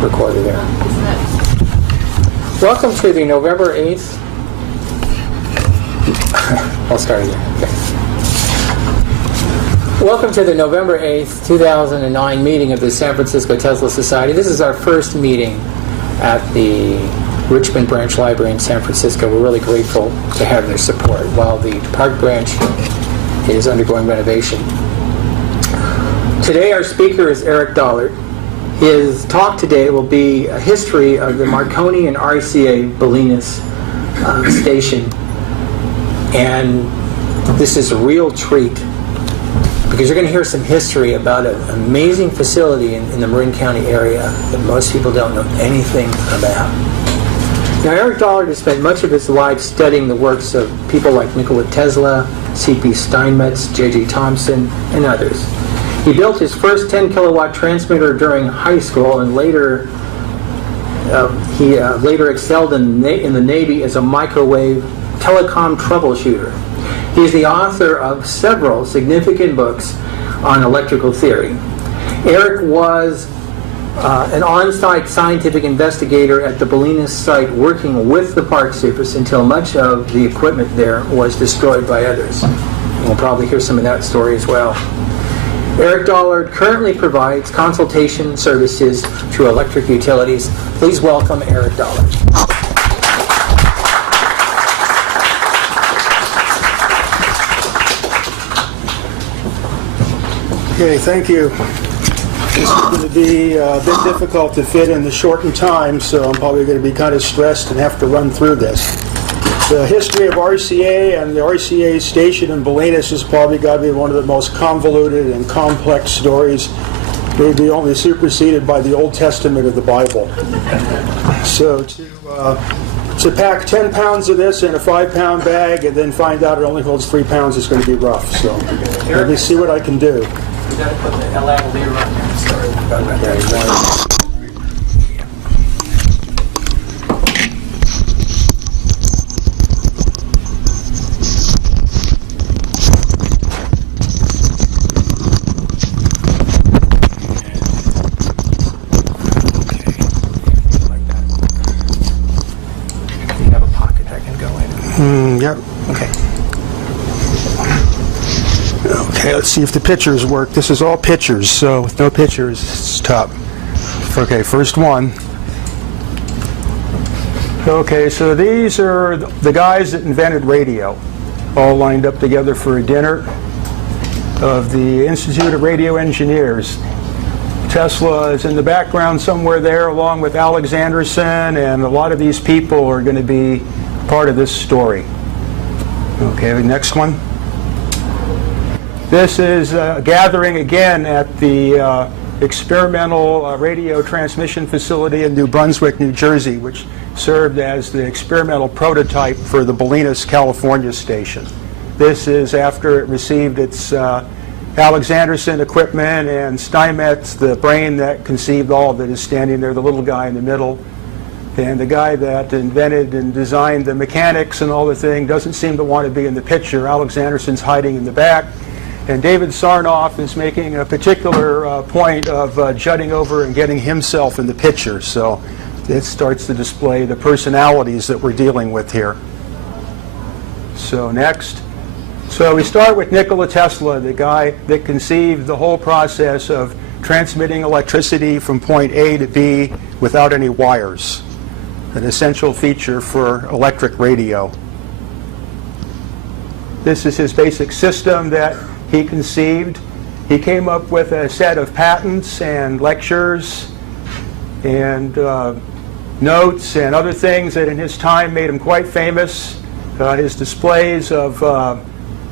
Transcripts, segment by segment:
recorder there. Welcome to the November 8th. I'll start again. Okay. Welcome to the November 8th, 2009 meeting of the San Francisco Tesla Society. This is our first meeting at the Richmond Branch Library in San Francisco. We're really grateful to have their support while the Park Branch is undergoing renovation. Today our speaker is Eric Dollard. His talk today will be a history of the Marconi and R.C.A. Bolinas station. And this is a real treat because you're going to hear some history about an amazing facility in the Marin County area that most people don't know anything about. Now, Eric Dollard has spent much of his life studying the works of people like Nikola Tesla, C.P. Steinmetz, J.J. Thomson, and others. He built his first 10-kilowatt transmitter during high school, and later excelled in the Navy as a microwave telecom troubleshooter. He's the author of several significant books on electrical theory. Eric was an on-site scientific investigator at the Bolinas site working with the Park Service until much of the equipment there was destroyed by others. We'll probably hear some of that story as well. Eric Dollard currently provides consultation services to electric utilities. Please welcome Eric Dollard. Okay, thank you. This is going to be a bit difficult to fit in the shortened time, so I'm probably going to be kind of stressed and have to run through this. The history of R.C.A. and the R.C.A. station in Bolinas has probably got to be one of the most convoluted and complex stories, maybe only superseded by the Old Testament of the Bible. So to pack 10 pounds of this in a 5-pound bag and then find out it only holds 3 pounds is going to be rough. So let me see what I can do. You got to put the lavalier on there and start. Yep. Okay. Okay, let's see if the pictures work. This is all pictures, so with no pictures, it's tough. Okay, first one. Okay, so these are the guys that invented radio, all lined up together for a dinner of the Institute of Radio Engineers. Tesla is in the background somewhere there, along with Alex Anderson, and a lot of these people are going to be part of this story. Okay, the next one. This is a gathering again at the experimental radio transmission facility in New Brunswick, New Jersey, which served as the experimental prototype for the Bolinas, California station. This is after it received its Alex Anderson equipment, and Steinmetz, the brain that conceived all of it, is standing there, the little guy in the middle. And the guy that invented and designed the mechanics and all the thing doesn't seem to want to be in the picture. Alex Anderson's hiding in the back. And David Sarnoff is making a particular point of jutting over and getting himself in the picture. So it starts to display the personalities that we're dealing with here. So next. So we start with Nikola Tesla, the guy that conceived the whole process of transmitting electricity from point A to B without any wires. An essential feature for electric radio. This is his basic system that he conceived. He came up with a set of patents and lectures and notes and other things that in his time made him quite famous. His displays of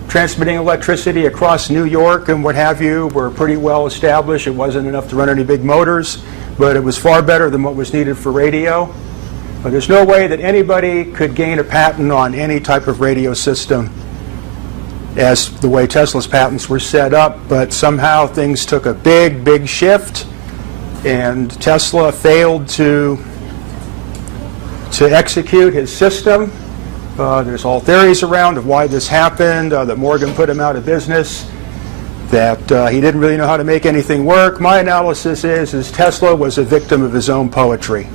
transmitting electricity across New York and what have you were pretty well established. It wasn't enough to run any big motors, but it was far better than what was needed for radio. But there's no way that anybody could gain a patent on any type of radio system as the way Tesla's patents were set up, but somehow things took a big shift, and Tesla failed to execute his system. There's all theories around of why this happened, that Morgan put him out of business. that he didn't really know how to make anything work. My analysis is Tesla was a victim of his own poetry.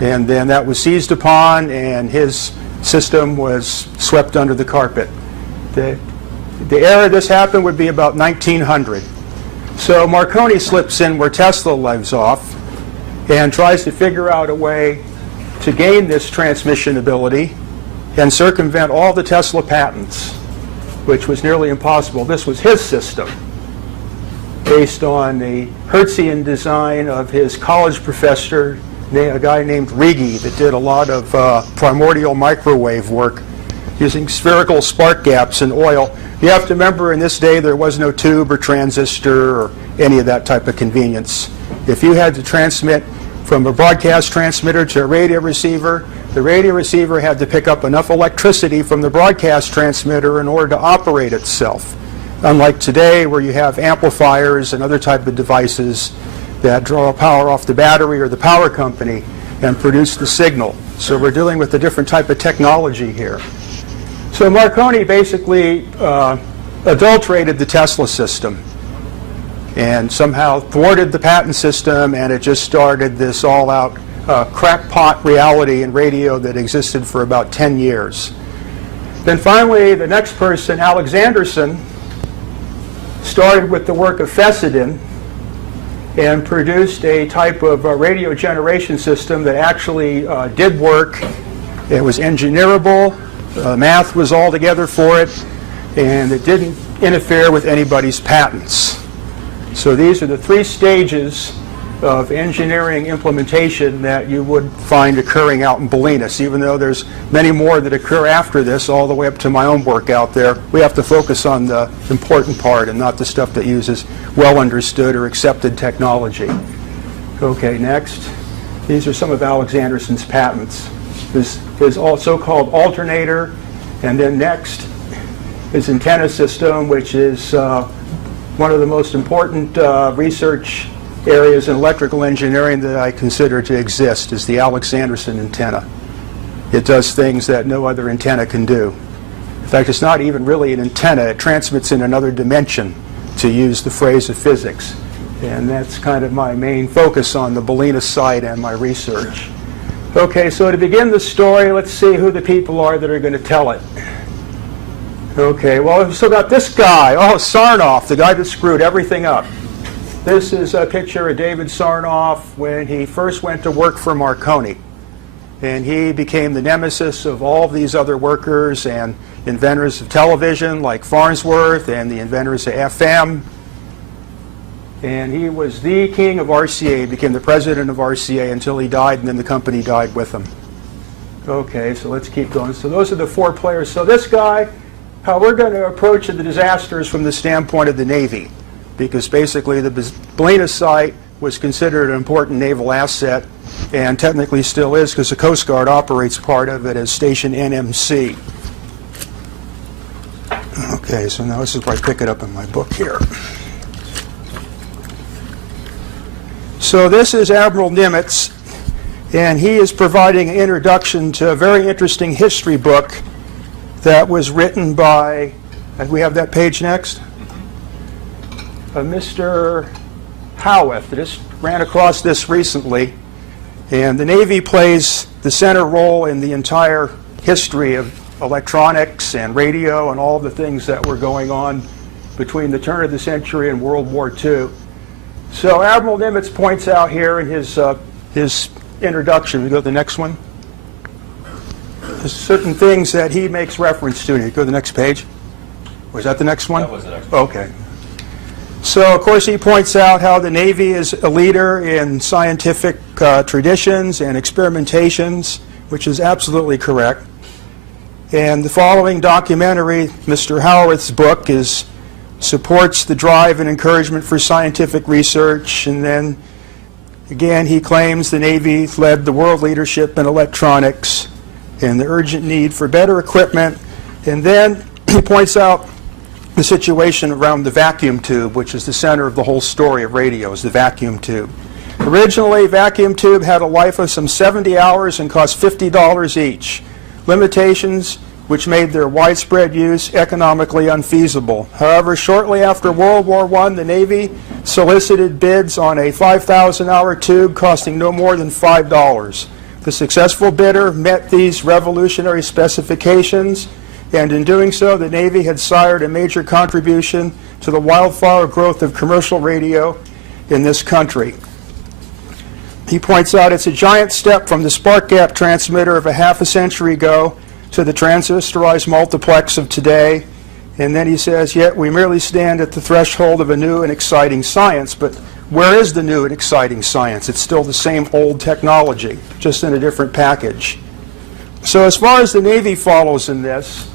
And then that was seized upon, and his system was swept under the carpet. The era this happened would be about 1900. So Marconi slips in where Tesla lives off and tries to figure out a way to gain this transmission ability and circumvent all the Tesla patents, which was nearly impossible. This was his system, based on the Hertzian design of his college professor, a guy named Righi, that did a lot of primordial microwave work using spherical spark gaps in oil. You have to remember, in this day, there was no tube or transistor or any of that type of convenience. If you had to transmit from a broadcast transmitter to a radio receiver, the radio receiver had to pick up enough electricity from the broadcast transmitter in order to operate itself. Unlike today, where you have amplifiers and other type of devices that draw power off the battery or the power company and produce the signal. So we're dealing with a different type of technology here. So Marconi basically adulterated the Tesla system and somehow thwarted the patent system, and it just started this all-out crackpot reality in radio that existed for about 10 years. Then finally, the next person, Alexanderson, started with the work of Fessenden and produced a type of radio generation system that actually did work. It was engineerable, math was all together for it, and it didn't interfere with anybody's patents. So these are the three stages of engineering implementation that you would find occurring out in Bolinas. Even though there's many more that occur after this, all the way up to my own work out there, we have to focus on the important part and not the stuff that uses well understood or accepted technology. Okay, next. These are some of Alexanderson's patents. His so-called alternator, and then next his antenna system, which is one of the most important research areas in electrical engineering that I consider to exist, is the Alexanderson antenna. It does things that no other antenna can do. In fact, it's not even really an antenna. It transmits in another dimension, to use the phrase of physics. And that's kind of my main focus on the Bolinas side and my research. Okay, so to begin the story, let's see who the people are that are going to tell it. Okay, well, we've still got this guy. Oh, Sarnoff, the guy that screwed everything up. This is a picture of David Sarnoff when he first went to work for Marconi. And he became the nemesis of all of these other workers and inventors of television like Farnsworth and the inventors of FM. And he was the king of R.C.A. He became the president of R.C.A. until he died, and then the company died with him. Okay, so let's keep going. So those are the four players. So this guy, how we're going to approach the disasters from the standpoint of the Navy, because basically the Bolinas site was considered an important naval asset, and technically still is, because the Coast Guard operates part of it as Station NMC. Okay, so now this is where I pick it up in my book here. So this is Admiral Nimitz, and he is providing an introduction to a very interesting history book that was written by, we have that page next, Mr. Howarth. I just ran across this recently, and the Navy plays the center role in the entire history of electronics and radio and all the things that were going on between the turn of the century and World War II. So Admiral Nimitz points out here in his introduction, we go to the next one, there's certain things that he makes reference to. You go to the next page. Was that the next one? That was the next one. Okay. So, of course, he points out how the Navy is a leader in scientific traditions and experimentations, which is absolutely correct. And the following documentary, Mr. Howarth's book, supports the drive and encouragement for scientific research. And then, again, he claims the Navy led the world leadership in electronics and the urgent need for better equipment. And then he points out the situation around the vacuum tube, which is the center of the whole story of radio, is the vacuum tube. Originally, vacuum tube had a life of some 70 hours and cost $50 each. Limitations which made their widespread use economically unfeasible. However, shortly after World War I, the Navy solicited bids on a 5,000-hour tube costing no more than $5. The successful bidder met these revolutionary specifications, and in doing so, the Navy had sired a major contribution to the wildfire growth of commercial radio in this country. He points out it's a giant step from the spark gap transmitter of a half a century ago to the transistorized multiplex of today. And then he says, yet we merely stand at the threshold of a new and exciting science. But where is the new and exciting science? It's still the same old technology, just in a different package. So as far as the Navy follows in this,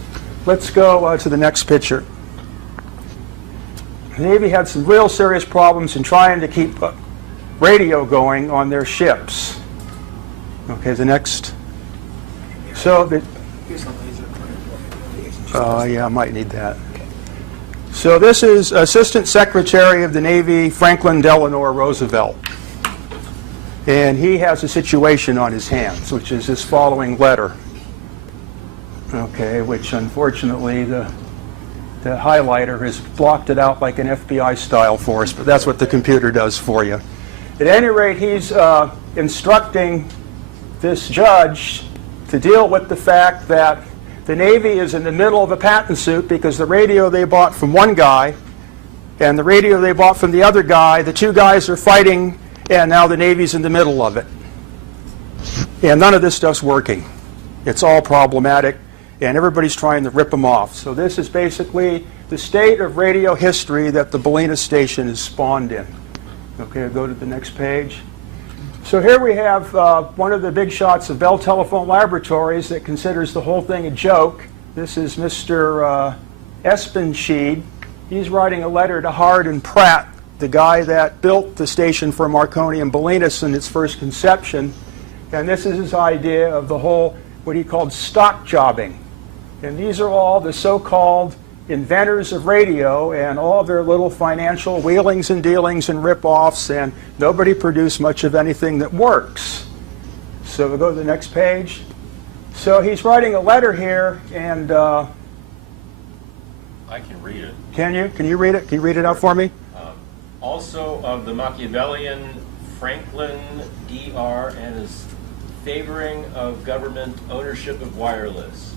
let's go to the next picture. The Navy had some real serious problems in trying to keep radio going on their ships. Okay, the next. So the yeah, I might need that. So this is Assistant Secretary of the Navy, Franklin Delano Roosevelt. And he has a situation on his hands, which is this following letter. Okay, which unfortunately the highlighter has blocked it out like an FBI style for us, but that's what the computer does for you. At any rate, he's instructing this judge to deal with the fact that the Navy is in the middle of a patent suit because the radio they bought from one guy and the radio they bought from the other guy, the two guys are fighting, and now the Navy's in the middle of it. And none of this stuff's working. It's all problematic, and everybody's trying to rip them off. So this is basically the state of radio history that the Bolinas station is spawned in. Okay, I'll go to the next page. So here we have one of the big shots of Bell Telephone Laboratories that considers the whole thing a joke. This is Mr. Espenscheid. He's writing a letter to Hard and Pratt, the guy that built the station for Marconi and Bolinas in its first conception. And this is his idea of the whole, what he called stock jobbing. And these are all the so-called inventors of radio and all their little financial wheelings and dealings and rip-offs, and nobody produced much of anything that works. So we'll go to the next page. So he's writing a letter here, and I can read it. Can you? Can you read it? Can you read it out for me? Also of the Machiavellian Franklin D.R. and his favoring of government ownership of wireless.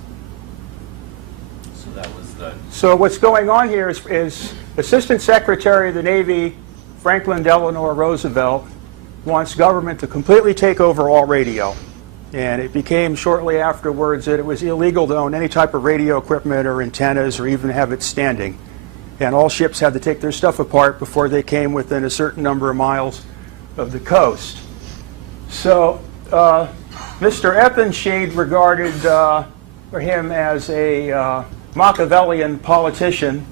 So that was the... So what's going on here is Assistant Secretary of the Navy, Franklin Delano Roosevelt, wants government to completely take over all radio. And it became shortly afterwards that it was illegal to own any type of radio equipment or antennas or even have it standing. And all ships had to take their stuff apart before they came within a certain number of miles of the coast. So Mr. Espenscheid regarded him as a Machiavellian politician,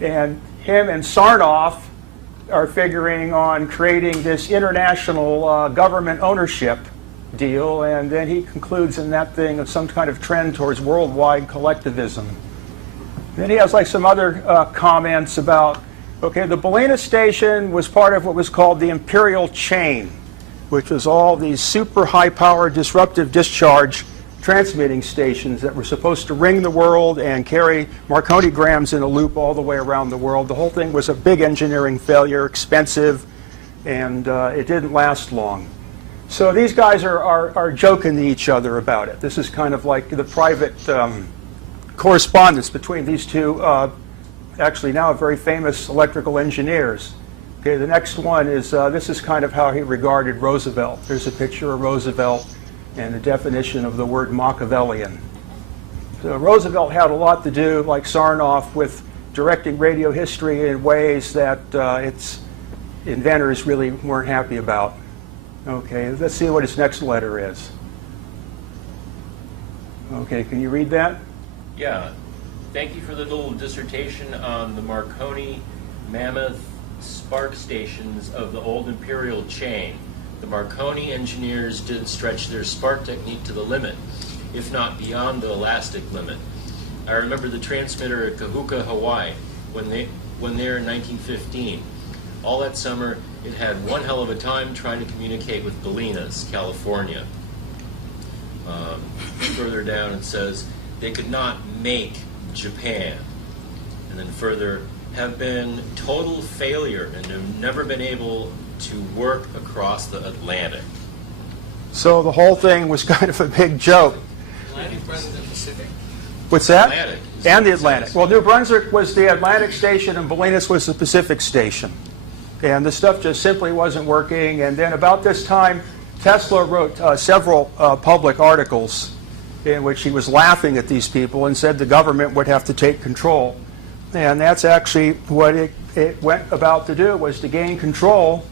and him and Sarnoff are figuring on creating this international government ownership deal, and then he concludes in that thing of some kind of trend towards worldwide collectivism. Then he has like some other comments about, okay, the Bolinas station was part of what was called the imperial chain, which was all these super high-power disruptive discharge transmitting stations that were supposed to ring the world and carry Marconigrams in a loop all the way around the world. The whole thing was a big engineering failure, expensive, and it didn't last long. So these guys are joking to each other about it. This is kind of like the private correspondence between these two, actually now very famous electrical engineers. Okay, the next one is, this is kind of how he regarded Roosevelt. There's a picture of Roosevelt and the definition of the word Machiavellian. So Roosevelt had a lot to do, like Sarnoff, with directing radio history in ways that its inventors really weren't happy about. Okay, let's see what his next letter is. Okay, can you read that? Yeah. Thank you for the little dissertation on the Marconi mammoth spark stations of the old imperial chain. The Marconi engineers did stretch their spark technique to the limit, if not beyond the elastic limit. I remember the transmitter at Kahuka, Hawaii, when there in 1915. All that summer, it had one hell of a time trying to communicate with Bolinas, California. Further down it says, they could not make Japan. And then further, have been total failure and have never been able to work across the Atlantic. So the whole thing was kind of a big joke. Atlantic rather than Pacific. What's that? Atlantic. And the Atlantic. Well, New Brunswick was the Atlantic station and Bolinas was the Pacific station. And the stuff just simply wasn't working. And then about this time, Tesla wrote several public articles in which he was laughing at these people and said the government would have to take control. And that's actually what it went about to do, was to gain control.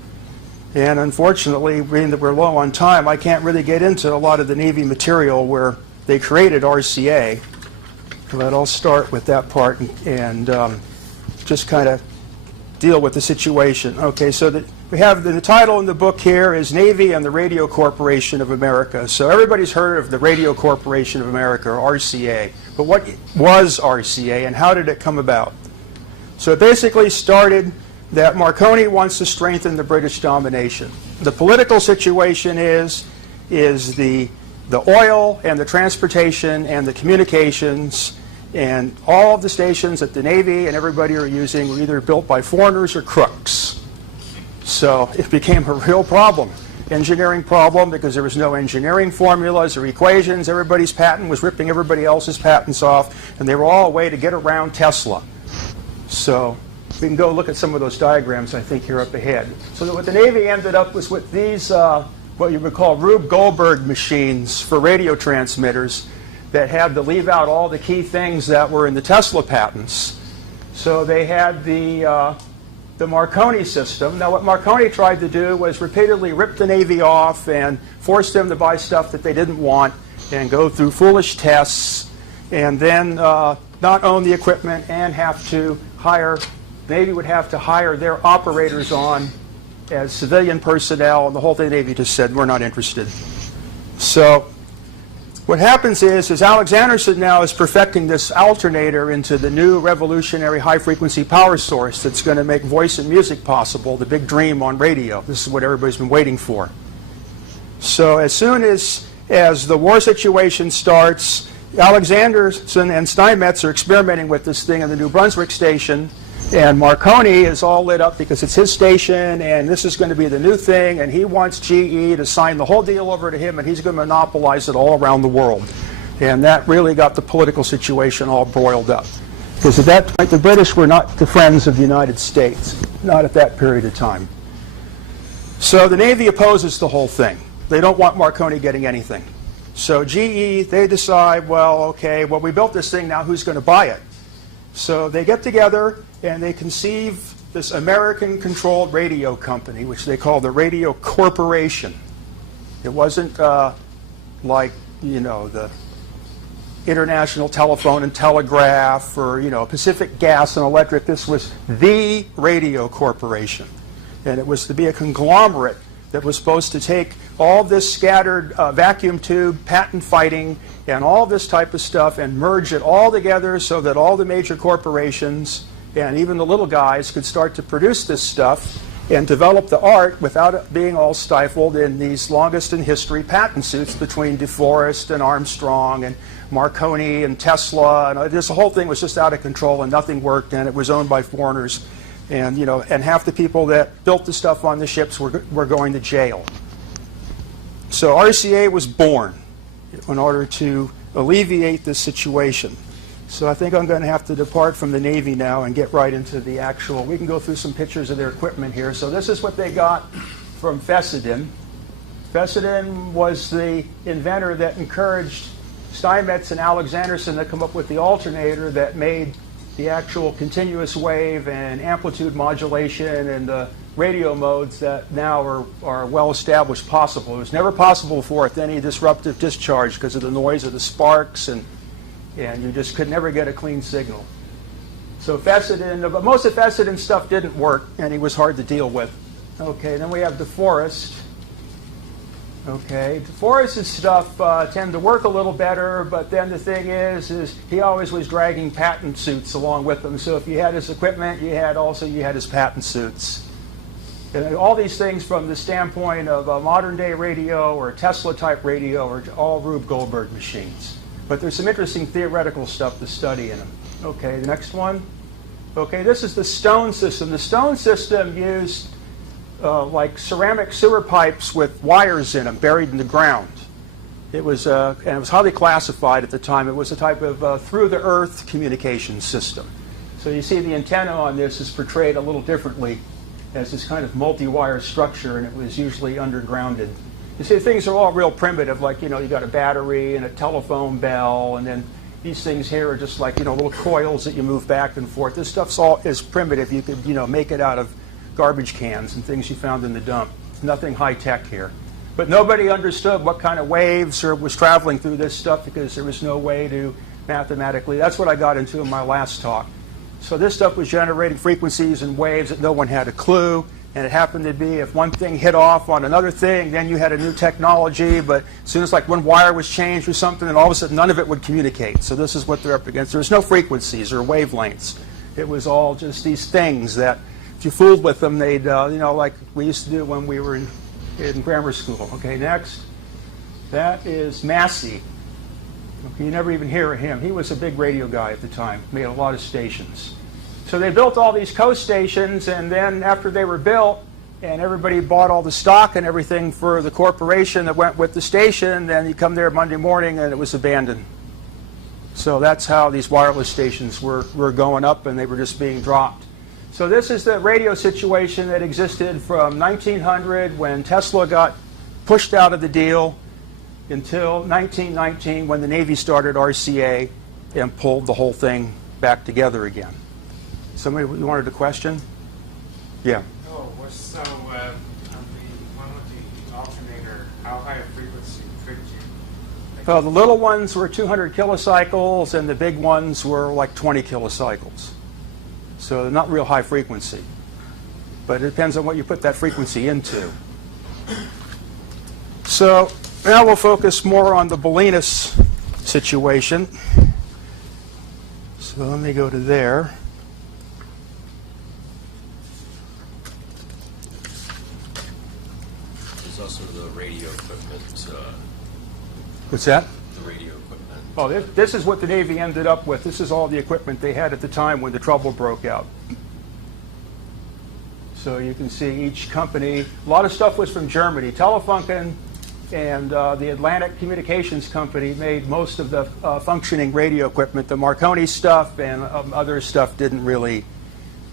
And unfortunately, being that we're low on time, I can't really get into a lot of the Navy material where they created R.C.A. But I'll start with that part and just kind of deal with the situation. Okay, so we have the title in the book here is Navy and the Radio Corporation of America. So everybody's heard of the Radio Corporation of America, or R.C.A. But what was R.C.A. and how did it come about? So it basically started that Marconi wants to strengthen the British domination. The political situation is the oil and the transportation and the communications and all of the stations that the Navy and everybody are using were either built by foreigners or crooks. So it became a real problem. Engineering problem because there was no engineering formulas or equations. Everybody's patent was ripping everybody else's patents off, and they were all a way to get around Tesla. So we can go look at some of those diagrams, I think, here up ahead. So what the Navy ended up was with these, what you would call Rube Goldberg machines for radio transmitters that had to leave out all the key things that were in the Tesla patents. So they had the Marconi system. Now what Marconi tried to do was repeatedly rip the Navy off and force them to buy stuff that they didn't want and go through foolish tests and then not own the equipment and have to hire, the Navy would have to hire their operators on as civilian personnel, and the whole thing the Navy just said, we're not interested. So what happens is Alexanderson now is perfecting this alternator into the new revolutionary high-frequency power source that's going to make voice and music possible, the big dream on radio. This is what everybody's been waiting for. So as soon as the war situation starts, Alexanderson and Steinmetz are experimenting with this thing in the New Brunswick station, and Marconi is all lit up because it's his station, and this is going to be the new thing, and he wants GE to sign the whole deal over to him, and he's going to monopolize it all around the world. And that really got the political situation all broiled up. Because at that point, the British were not the friends of the United States, not at that period of time. So the Navy opposes the whole thing. They don't want Marconi getting anything. So GE, they decide, well, okay, well, we built this thing, now who's going to buy it? So they get together and they conceive this American-controlled radio company, which they call the Radio Corporation. It wasn't like, you know, the International Telephone and Telegraph or, you know, Pacific Gas and Electric. This was the Radio Corporation. And it was to be a conglomerate that was supposed to take all this scattered vacuum tube, patent fighting, and all this type of stuff and merge it all together so that all the major corporations and even the little guys could start to produce this stuff and develop the art without it being all stifled in these longest in history patent suits between DeForest and Armstrong and Marconi and Tesla. And this whole thing was just out of control and nothing worked, and it was owned by foreigners. And, you know, and half the people that built the stuff on the ships were going to jail. So R.C.A. was born in order to alleviate this situation. So I think I'm going to have to depart from the Navy now and get right into the actual. We can go through some pictures of their equipment here. So this is what they got from Fessenden. Fessenden was the inventor that encouraged Steinmetz and Alexanderson to come up with the alternator that made the actual continuous wave and amplitude modulation and the radio modes that now are well established possible. It was never possible before with any disruptive discharge because of the noise of the sparks, and you just could never get a clean signal. So Fessenden, but most of Fesseden's stuff didn't work, and he was hard to deal with. Okay, then we have DeForest. Okay, DeForest's stuff tend to work a little better, but then the thing is he always was dragging patent suits along with him. So if you had his equipment, you had his patent suits. And all these things from the standpoint of a modern day radio or a Tesla type radio are all Rube Goldberg machines. But there's some interesting theoretical stuff to study in them. Okay, the next one. Okay, this is the stone system. The stone system used like ceramic sewer pipes with wires in them buried in the ground. It was, and it was highly classified at the time. It was a type of through-the-earth communication system. So you see the antenna on this is portrayed a little differently as this kind of multi-wire structure, and it was usually undergrounded. You see, things are all real primitive, like, you know, you got a battery and a telephone bell, and then these things here are just like, you know, little coils that you move back and forth. This stuff's all is primitive. You could, you know, make it out of garbage cans and things you found in the dump. Nothing high-tech here. But nobody understood what kind of waves was traveling through this stuff because there was no way to mathematically. That's what I got into in my last talk. So this stuff was generating frequencies and waves that no one had a clue. And it happened to be if one thing hit off on another thing, then you had a new technology. But as soon as like one wire was changed or something, and all of a sudden none of it would communicate. So this is what they're up against. There was no frequencies or wavelengths. It was all just these things that if you fooled with them, they'd, you know, like we used to do when we were in grammar school. Okay, next. That is Massey. Okay, you never even hear of him. He was a big radio guy at the time, made a lot of stations. So they built all these coast stations, and then after they were built, and everybody bought all the stock and everything for the corporation that went with the station, then you come there Monday morning and it was abandoned. So that's how these wireless stations were going up, and they were just being dropped. So this is the radio situation that existed from 1900 when Tesla got pushed out of the deal until 1919 when the Navy started R.C.A. and pulled the whole thing back together again. Somebody wanted a question? Yeah. Oh, so on the one with the alternator, how high a frequency could you? Well, the little ones were 200 kilocycles, and the big ones were like 20 kilocycles. So they're not real high frequency. But it depends on what you put that frequency into. So now we'll focus more on the Bolinas situation. So let me go to there. There's also the radio equipment. What's that? The radio equipment. Oh, this is what the Navy ended up with. This is all the equipment they had at the time when the trouble broke out. So you can see each company. A lot of stuff was from Germany. Telefunken and the Atlantic Communications Company made most of the functioning radio equipment. The Marconi stuff and other stuff didn't really.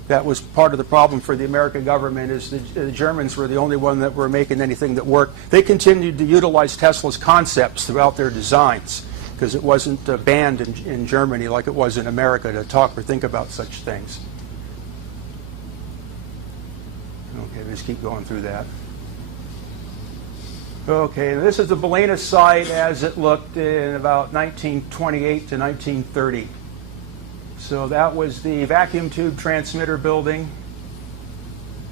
That was part of the problem for the American government, is the Germans were the only one that were making anything that worked. They continued to utilize Tesla's concepts throughout their designs because it wasn't banned in Germany like it was in America to talk or think about such things. Okay, let's keep going through that. Okay, this is the Bolinas site as it looked in about 1928 to 1930. So that was the vacuum tube transmitter building.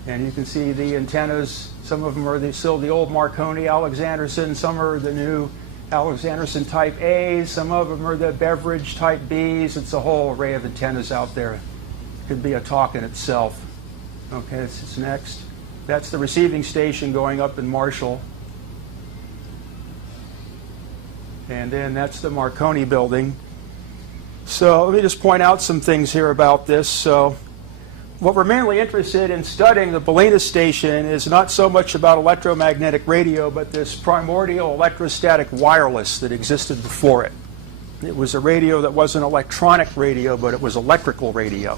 And you can see the antennas. Some of them are still the old Marconi Alexanderson. Some are the new Alexanderson type A's. Some of them are the Beveridge type B's. It's a whole array of antennas out there. It could be a talk in itself. Okay, this is next. That's the receiving station going up in Marshall. And then that's the Marconi building. So let me just point out some things here about this. So what we're mainly interested in studying the Bolinas station is not so much about electromagnetic radio, but this primordial electrostatic wireless that existed before it. It was a radio that wasn't electronic radio, but it was electrical radio.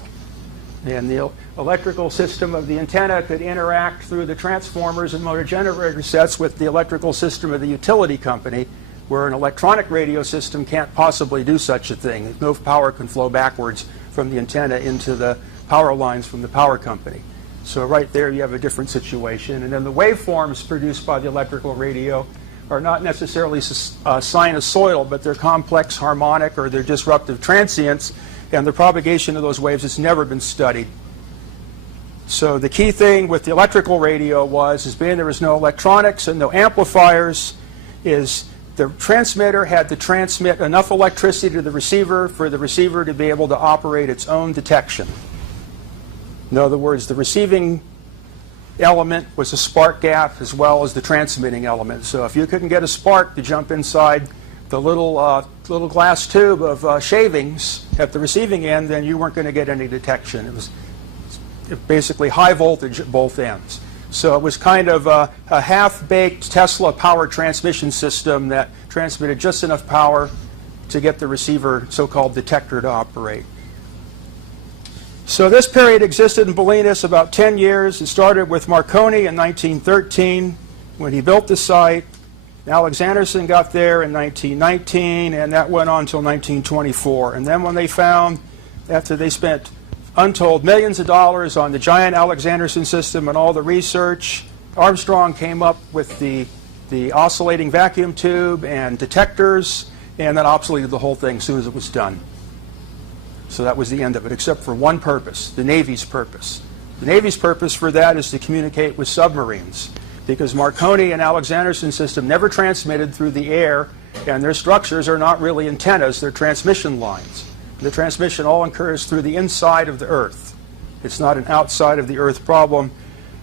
And the electrical system of the antenna could interact through the transformers and motor generator sets with the electrical system of the utility company, where an electronic radio system can't possibly do such a thing. No power can flow backwards from the antenna into the power lines from the power company. So right there you have a different situation. And then the waveforms produced by the electrical radio are not necessarily sinusoidal, but they're complex harmonic or they're disruptive transients, and the propagation of those waves has never been studied. So the key thing with the electrical radio is being there was no electronics and no amplifiers, is the transmitter had to transmit enough electricity to the receiver for the receiver to be able to operate its own detection. In other words, the receiving element was a spark gap as well as the transmitting element. So if you couldn't get a spark to jump inside the little glass tube of shavings at the receiving end, then you weren't going to get any detection. It was basically high voltage at both ends. So it was kind of a half-baked Tesla power transmission system that transmitted just enough power to get the receiver, so-called detector, to operate. So this period existed in Bolinas about 10 years. It started with Marconi in 1913 when he built the site. Alex Anderson got there in 1919, and that went on until 1924. And then when they found, after they spent untold millions of dollars on the giant Alex Anderson system and all the research, Armstrong came up with the oscillating vacuum tube and detectors, and then obsoleted the whole thing as soon as it was done. So that was the end of it, except for one purpose, the Navy's purpose. The Navy's purpose for that is to communicate with submarines, because Marconi and Alex Anderson system never transmitted through the air, and their structures are not really antennas, they're transmission lines. The transmission all occurs through the inside of the Earth. It's not an outside of the Earth problem,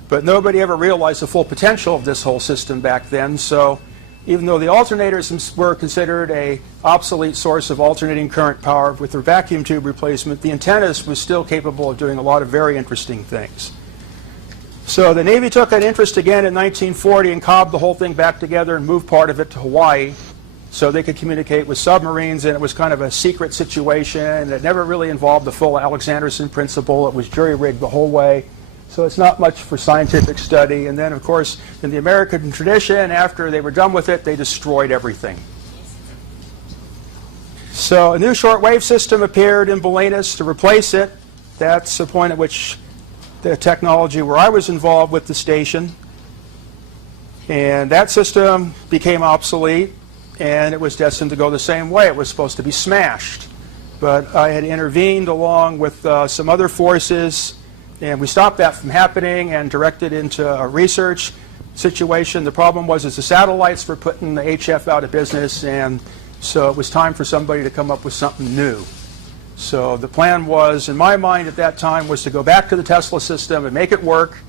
but nobody ever realized the full potential of this whole system back then, so even though the alternators were considered an obsolete source of alternating current power with their vacuum tube replacement, the antennas was still capable of doing a lot of very interesting things. So the Navy took an interest again in 1940 and cobbed the whole thing back together and moved part of it to Hawaii so they could communicate with submarines, and it was kind of a secret situation, and it never really involved the full Alex Anderson principle. It was jury-rigged the whole way. So it's not much for scientific study. And then, of course, in the American tradition, after they were done with it, they destroyed everything. So a new shortwave system appeared in Bolinas to replace it. That's the point at which the technology where I was involved with the station. And that system became obsolete, and it was destined to go the same way. It was supposed to be smashed. But I had intervened along with some other forces, and we stopped that from happening and directed into a research situation. The problem was the satellites were putting the HF out of business, and so it was time for somebody to come up with something new. So the plan was, in my mind at that time, was to go back to the Tesla system and make it work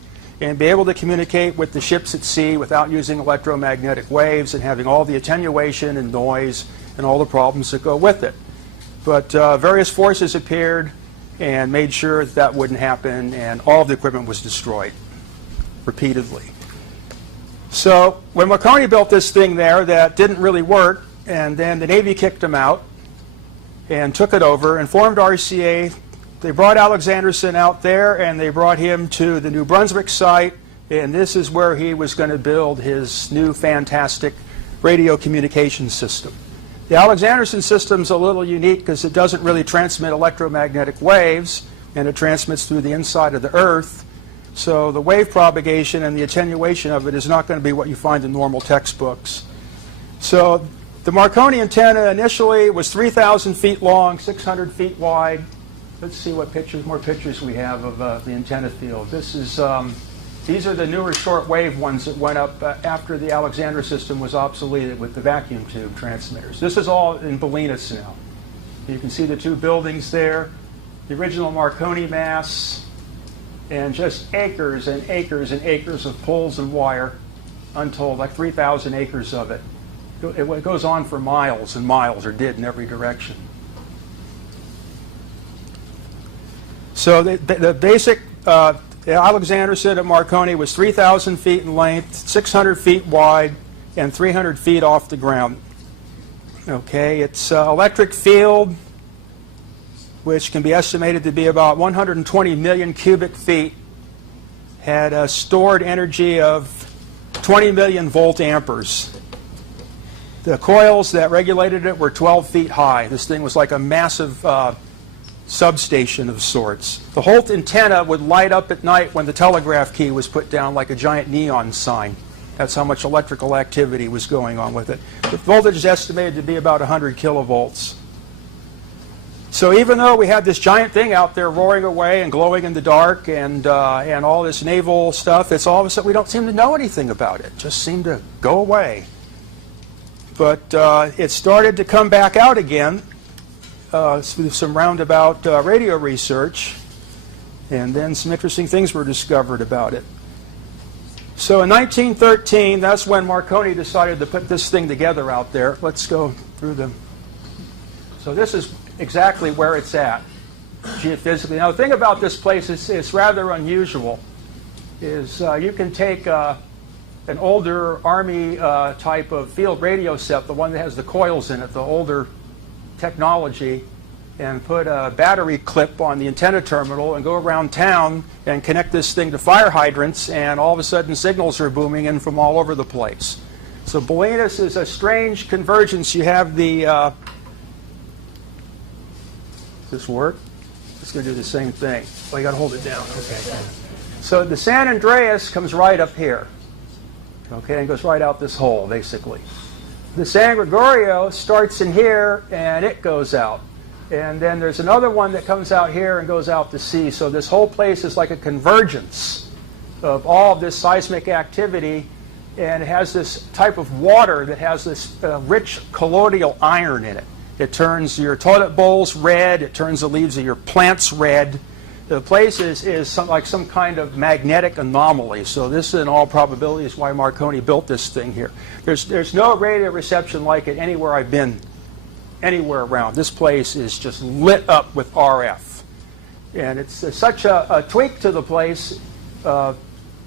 and be able to communicate with the ships at sea without using electromagnetic waves and having all the attenuation and noise and all the problems that go with it. But various forces appeared and made sure that that wouldn't happen, and all of the equipment was destroyed repeatedly. So when Marconi built this thing there that didn't really work, and then the Navy kicked him out and took it over and formed R.C.A. They brought Alex Anderson out there, and they brought him to the New Brunswick site, and this is where he was going to build his new fantastic radio communication system. The Alex Anderson system's a little unique because it doesn't really transmit electromagnetic waves, and it transmits through the inside of the Earth. So the wave propagation and the attenuation of it is not going to be what you find in normal textbooks. So the Marconi antenna initially was 3,000 feet long, 600 feet wide. Let's see what more pictures we have of the antenna field. This is these are the newer short-wave ones that went up after the Alexander system was obsoleted with the vacuum tube transmitters. This is all in Bolinas now. You can see the two buildings there, the original Marconi mass, and just acres and acres and acres of poles and wire, untold, like 3,000 acres of it. It goes on for miles and miles, or did in every direction. So the basic Alex Anderson at Marconi was 3,000 feet in length, 600 feet wide, and 300 feet off the ground. Okay, its electric field, which can be estimated to be about 120 million cubic feet, had a stored energy of 20 million volt amperes. The coils that regulated it were 12 feet high. This thing was like a massive substation of sorts. The whole antenna would light up at night when the telegraph key was put down like a giant neon sign. That's how much electrical activity was going on with it. The voltage is estimated to be about 100 kilovolts. So even though we had this giant thing out there roaring away and glowing in the dark and all this naval stuff, it's all of a sudden we don't seem to know anything about it. It just seemed to go away. But it started to come back out again through some roundabout radio research, and then some interesting things were discovered about it. So in 1913, that's when Marconi decided to put this thing together out there. Let's go through them. So this is exactly where it's at, geophysically. Now the thing about this place is it's rather unusual. You can take an older Army type of field radio set, the one that has the coils in it, the older technology, and put a battery clip on the antenna terminal and go around town and connect this thing to fire hydrants, and all of a sudden signals are booming in from all over the place. So Bolinas is a strange convergence. You have the... does this work? It's going to do the same thing. Oh, you got to hold it down. Okay. So the San Andreas comes right up here. Okay, and goes right out this hole, basically. The San Gregorio starts in here, and it goes out. And then there's another one that comes out here and goes out to sea. So this whole place is like a convergence of all of this seismic activity, and it has this type of water that has this rich colloidal iron in it. It turns your toilet bowls red. It turns the leaves of your plants red. The place is some kind of magnetic anomaly. So this, in all probability, is why Marconi built this thing here. There's no radio reception like it anywhere I've been, anywhere around. This place is just lit up with RF. And it's such a tweak to the place,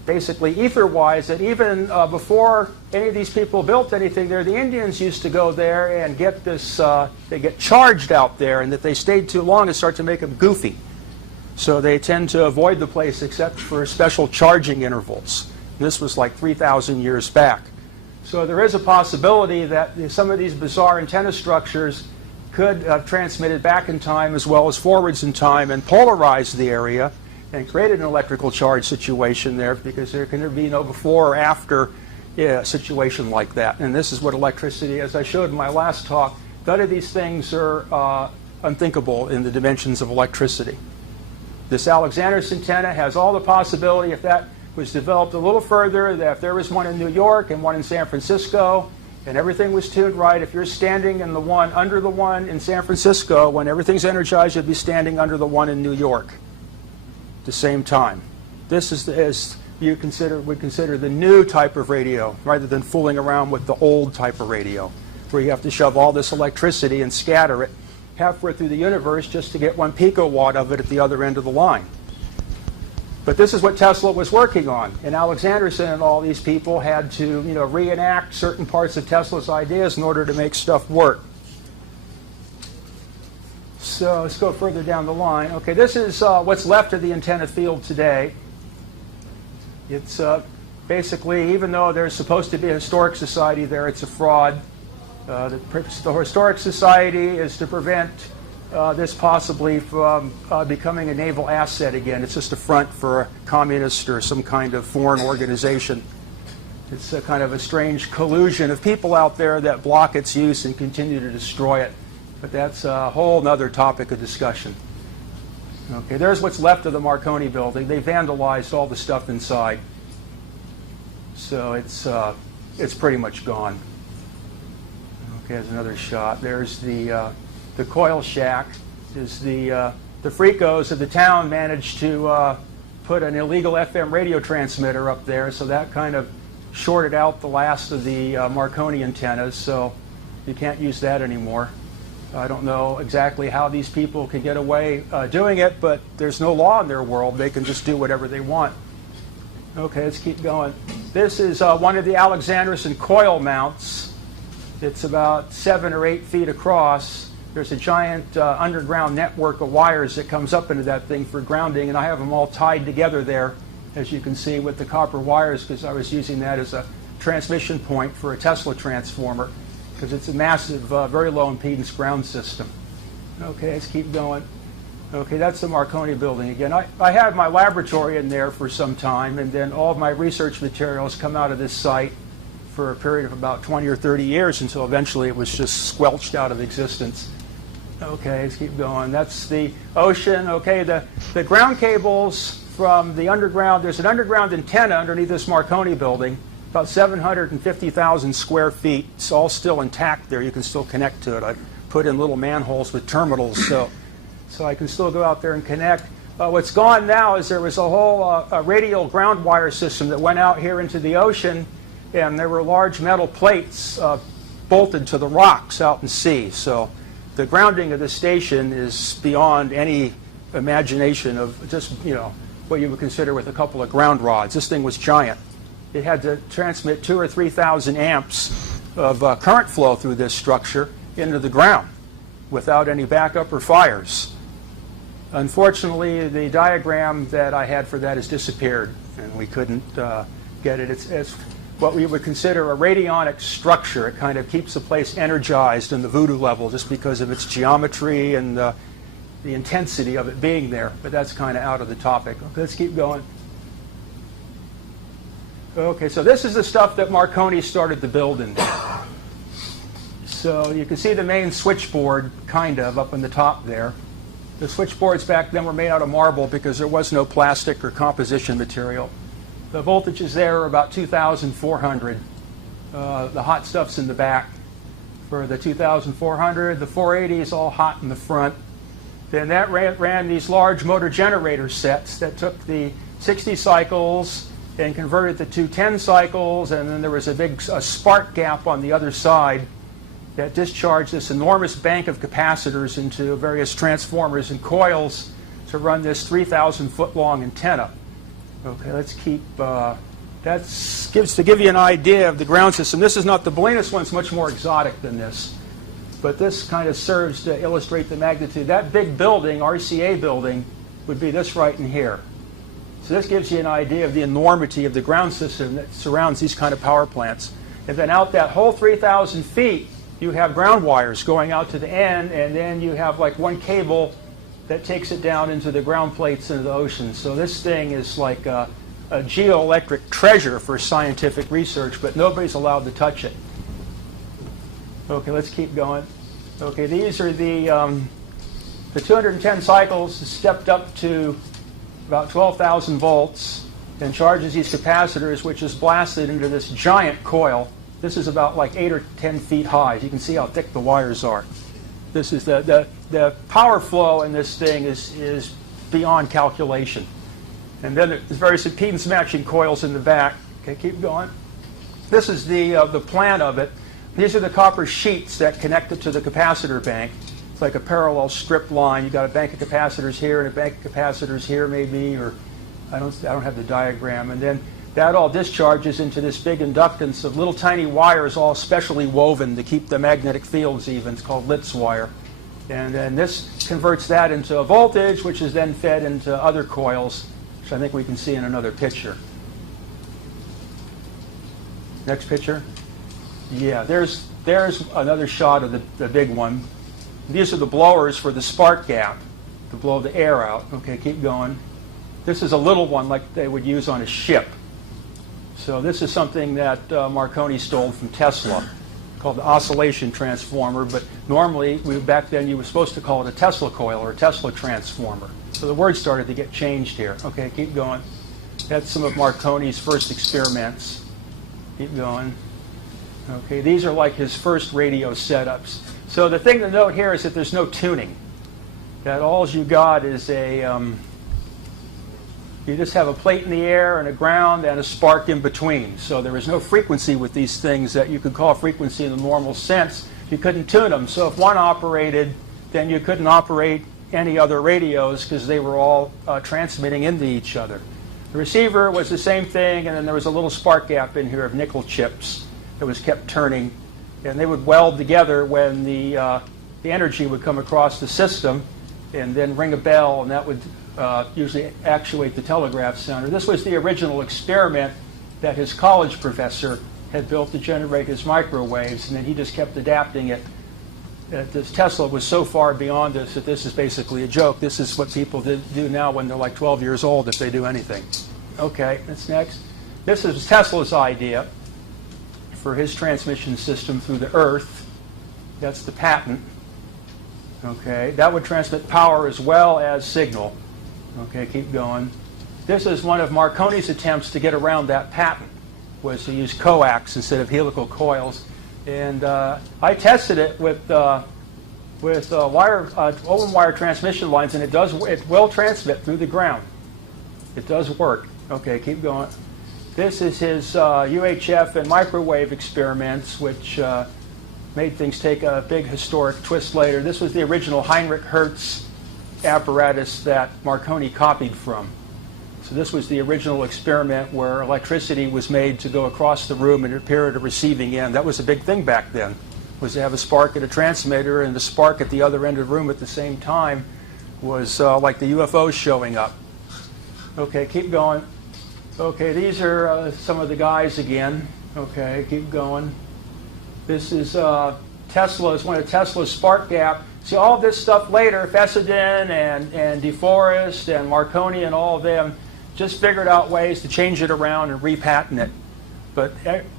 basically ether-wise, that even before any of these people built anything there, the Indians used to go there and get this, they get charged out there, and if they stayed too long, it started to make them goofy. So they tend to avoid the place except for special charging intervals. This was like 3,000 years back. So there is a possibility that some of these bizarre antenna structures could have transmitted back in time as well as forwards in time and polarized the area and created an electrical charge situation there, because there can be no before or after situation like that. And this is what electricity, as I showed in my last talk, none of these things are unthinkable in the dimensions of electricity. This Alexander's antenna has all the possibility, if that was developed a little further, that if there was one in New York and one in San Francisco, and everything was tuned right, if you're standing in the one under the one in San Francisco, when everything's energized, you'll be standing under the one in New York at the same time. This is, as you would consider the new type of radio, rather than fooling around with the old type of radio, where you have to shove all this electricity and scatter it halfway through the universe just to get 1 picowatt of it at the other end of the line. But this is what Tesla was working on. And Alexanderson and all these people had to, reenact certain parts of Tesla's ideas in order to make stuff work. So let's go further down the line. Okay, this is what's left of the antenna field today. It's basically, even though there's supposed to be a historic society there, it's a fraud. The Historic Society is to prevent this possibly from becoming a naval asset again. It's just a front for a communist or some kind of foreign organization. It's a kind of a strange collusion of people out there that block its use and continue to destroy it. But that's a whole other topic of discussion. Okay, there's what's left of the Marconi building. They vandalized all the stuff inside. So it's pretty much gone. Okay, there's another shot. There's the coil shack. Is the fricos of the town managed to put an illegal FM radio transmitter up there, so that kind of shorted out the last of the Marconi antennas, so you can't use that anymore. I don't know exactly how these people can get away doing it, but there's no law in their world. They can just do whatever they want. Okay, let's keep going. This is one of the Alexanderson coil mounts. It's about 7 or 8 feet across. There's a giant underground network of wires that comes up into that thing for grounding, and I have them all tied together there, as you can see, with the copper wires, because I was using that as a transmission point for a Tesla transformer, because it's a massive, very low impedance ground system. Okay, let's keep going. Okay, that's the Marconi building again. I had my laboratory in there for some time, and then all of my research materials come out of this site for a period of about 20 or 30 years until eventually it was just squelched out of existence. Okay, let's keep going. That's the ocean. Okay, the ground cables from the underground, there's an underground antenna underneath this Marconi building, about 750,000 square feet. It's all still intact there. You can still connect to it. I put in little manholes with terminals so I can still go out there and connect. What's gone now is there was a whole radial ground wire system that went out here into the ocean, and there were large metal plates bolted to the rocks out in sea. So the grounding of the station is beyond any imagination of just, what you would consider with a couple of ground rods. This thing was giant. It had to transmit 2,000 or 3,000 amps of current flow through this structure into the ground without any backup or fires. Unfortunately, the diagram that I had for that has disappeared, and we couldn't get it. It's what we would consider a radionic structure. It kind of keeps the place energized in the voodoo level just because of its geometry and the intensity of it being there. But that's kind of out of the topic. Okay, let's keep going. Okay, so this is the stuff that Marconi started to build in there. So you can see the main switchboard kind of up on the top there. The switchboards back then were made out of marble because there was no plastic or composition material. The voltages there are about 2,400. The hot stuff's in the back for the 2,400. The 480 is all hot in the front. Then that ran these large motor generator sets that took the 60 cycles and converted to 210 cycles, and then there was a big spark gap on the other side that discharged this enormous bank of capacitors into various transformers and coils to run this 3,000-foot long antenna. Okay, let's keep, to give you an idea of the ground system. This is not, the Bolinas one's much more exotic than this, but this kind of serves to illustrate the magnitude. That big building, R.C.A. building, would be this right in here. So this gives you an idea of the enormity of the ground system that surrounds these kind of power plants. And then out that whole 3,000 feet, you have ground wires going out to the end, and then you have like one cable that takes it down into the ground plates into the ocean. So this thing is like a geoelectric treasure for scientific research, but nobody's allowed to touch it. Okay, let's keep going. Okay, these are the 210 cycles stepped up to about 12,000 volts and charges these capacitors, which is blasted into this giant coil. This is about like 8 or 10 feet high. You can see how thick the wires are. This is the power flow in this thing is beyond calculation. And then there's various impedance matching coils in the back. Okay, keep going. This is the plan of it. These are the copper sheets that connect it to the capacitor bank. It's like a parallel strip line. You've got a bank of capacitors here and a bank of capacitors here maybe, or I don't have the diagram. And then that all discharges into this big inductance of little tiny wires all specially woven to keep the magnetic fields even. It's called Litz wire. And then this converts that into a voltage, which is then fed into other coils, which I think we can see in another picture. Next picture. Yeah, there's another shot of the big one. These are the blowers for the spark gap to blow the air out. Okay, keep going. This is a little one like they would use on a ship. So this is something that Marconi stole from Tesla, called the oscillation transformer. But normally, back then, you were supposed to call it a Tesla coil or a Tesla transformer. So the word started to get changed here. Okay, keep going. That's some of Marconi's first experiments. Keep going. Okay, these are like his first radio setups. So the thing to note here is that there's no tuning. That all you got is you just have a plate in the air and a ground and a spark in between. So there is no frequency with these things that you could call frequency in the normal sense. You couldn't tune them. So if one operated, then you couldn't operate any other radios because they were all transmitting into each other. The receiver was the same thing, and then there was a little spark gap in here of nickel chips that was kept turning. And they would weld together when the energy would come across the system and then ring a bell, and that would usually actuate the telegraph center. This was the original experiment that his college professor had built to generate his microwaves, and then he just kept adapting it. This Tesla was so far beyond this that this is basically a joke. This is what people do now when they're like 12 years old, if they do anything. Okay, that's next. This is Tesla's idea for his transmission system through the Earth. That's the patent. Okay, that would transmit power as well as signal. Okay, keep going. This is one of Marconi's attempts to get around that patent, was to use coax instead of helical coils. And I tested it with with open wire transmission lines, and it will transmit through the ground. It does work. Okay, keep going. This is his UHF and microwave experiments, which made things take a big historic twist later. This was the original Heinrich Hertz apparatus that Marconi copied from. So this was the original experiment where electricity was made to go across the room and appear at a receiving end. That was a big thing back then, was to have a spark at a transmitter, and the spark at the other end of the room at the same time was like the UFOs showing up. Okay, keep going. Okay, these are some of the guys again. Okay, keep going. This is Tesla's, one of Tesla's spark gap. See, all this stuff later, Fessenden and DeForest and Marconi and all of them just figured out ways to change it around and repatent it. But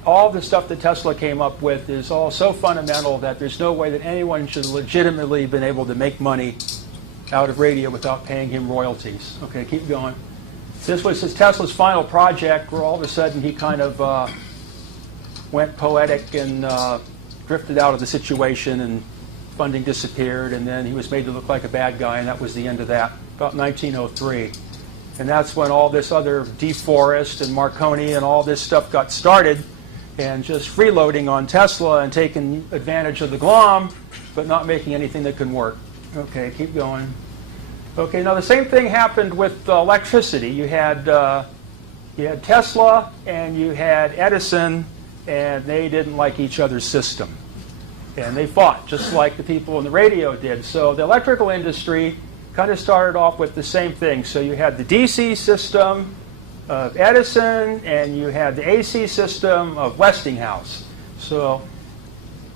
all the stuff that Tesla came up with is all so fundamental that there's no way that anyone should legitimately have been able to make money out of radio without paying him royalties. Okay, keep going. This was Tesla's final project, where all of a sudden he kind of went poetic and drifted out of the situation, and funding disappeared, and then he was made to look like a bad guy, and that was the end of that, about 1903. And that's when all this other DeForest and Marconi and all this stuff got started, and just freeloading on Tesla and taking advantage of the glom, but not making anything that can work. Okay, keep going. Okay, now the same thing happened with electricity. You had Tesla and you had Edison, and they didn't like each other's system. And they fought, just like the people in the radio did. So the electrical industry kind of started off with the same thing. So you had the DC system of Edison, and you had the AC system of Westinghouse. So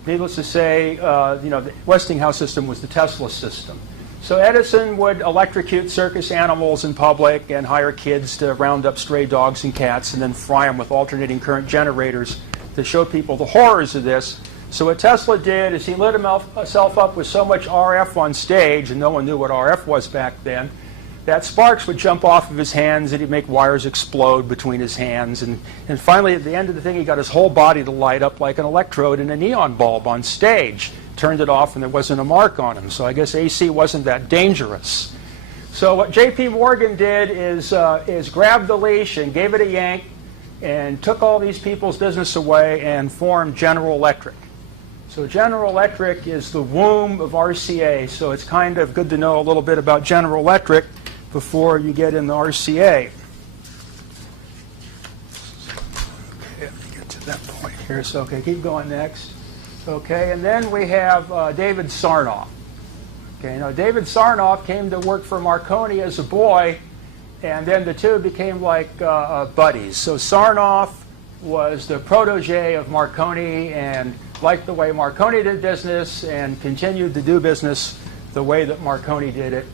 needless to say, the Westinghouse system was the Tesla system. So Edison would electrocute circus animals in public and hire kids to round up stray dogs and cats and then fry them with alternating current generators to show people the horrors of this. So what Tesla did is he lit himself up with so much RF on stage, and no one knew what RF was back then, that sparks would jump off of his hands, and he'd make wires explode between his hands. And finally, at the end of the thing, he got his whole body to light up like an electrode in a neon bulb on stage. Turned it off, and there wasn't a mark on him. So I guess AC wasn't that dangerous. So what J.P. Morgan did is grab the leash and gave it a yank and took all these people's business away and formed General Electric. So General Electric is the womb of R.C.A. So it's kind of good to know a little bit about General Electric before you get into R.C.A. Okay, let me get to that point here. So, okay, keep going next. Okay, and then we have David Sarnoff. Okay, now David Sarnoff came to work for Marconi as a boy, and then the two became like buddies. So Sarnoff was the protege of Marconi and liked the way Marconi did business and continued to do business the way that Marconi did it,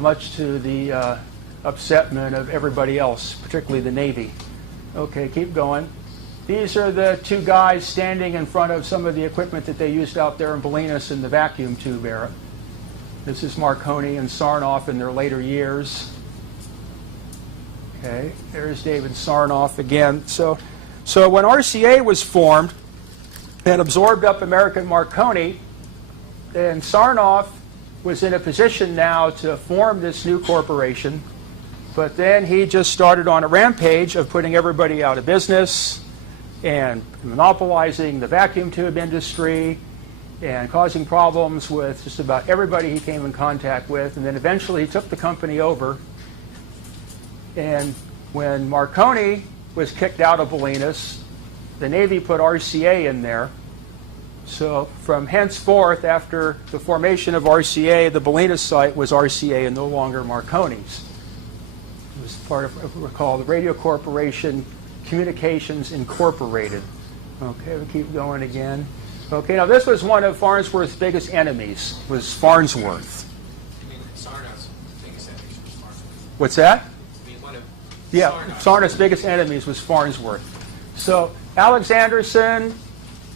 much to the upsetment of everybody else, particularly the Navy. Okay, keep going. These are the two guys standing in front of some of the equipment that they used out there in Bolinas in the vacuum tube era. This is Marconi and Sarnoff in their later years. Okay, there's David Sarnoff again. So when R.C.A. was formed and absorbed up American Marconi, then Sarnoff was in a position now to form this new corporation, but then he just started on a rampage of putting everybody out of business and monopolizing the vacuum tube industry and causing problems with just about everybody he came in contact with. And then eventually he took the company over. And when Marconi was kicked out of Bolinas, the Navy put R.C.A. in there. So from henceforth, after the formation of R.C.A., the Bolinas site was R.C.A. and no longer Marconi's. It was part of what we call the Radio Corporation Communications Incorporated. Okay, we keep going again. Okay, now this was one of Farnsworth's biggest enemies, was Farnsworth. You mean Sarnoff's biggest enemies was Farnsworth? What's that? You mean one of Sarnoff's biggest enemies was Farnsworth. So Alexanderson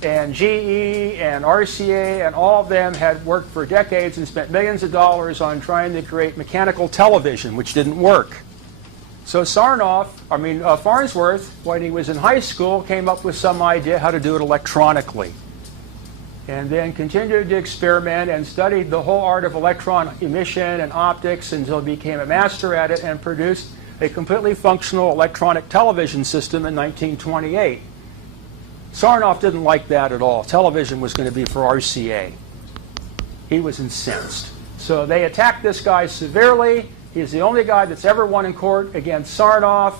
and GE and RCA and all of them had worked for decades and spent millions of dollars on trying to create mechanical television, which didn't work. So Farnsworth, when he was in high school, came up with some idea how to do it electronically. and then continued to experiment and studied the whole art of electron emission and optics until he became a master at it and produced a completely functional electronic television system in 1928. Sarnoff didn't like that at all. Television was going to be for R.C.A. He was incensed. So they attacked this guy severely. He's the only guy that's ever won in court against Sarnoff.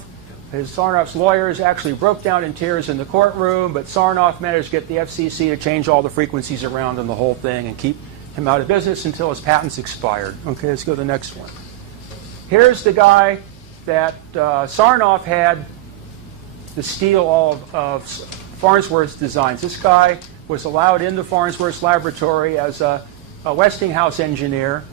Sarnoff's lawyers actually broke down in tears in the courtroom, but Sarnoff managed to get the FCC to change all the frequencies around in the whole thing and keep him out of business until his patents expired. Okay, let's go to the next one. Here's the guy that Sarnoff had to steal all of Farnsworth's designs. This guy was allowed into Farnsworth's laboratory as a Westinghouse engineer,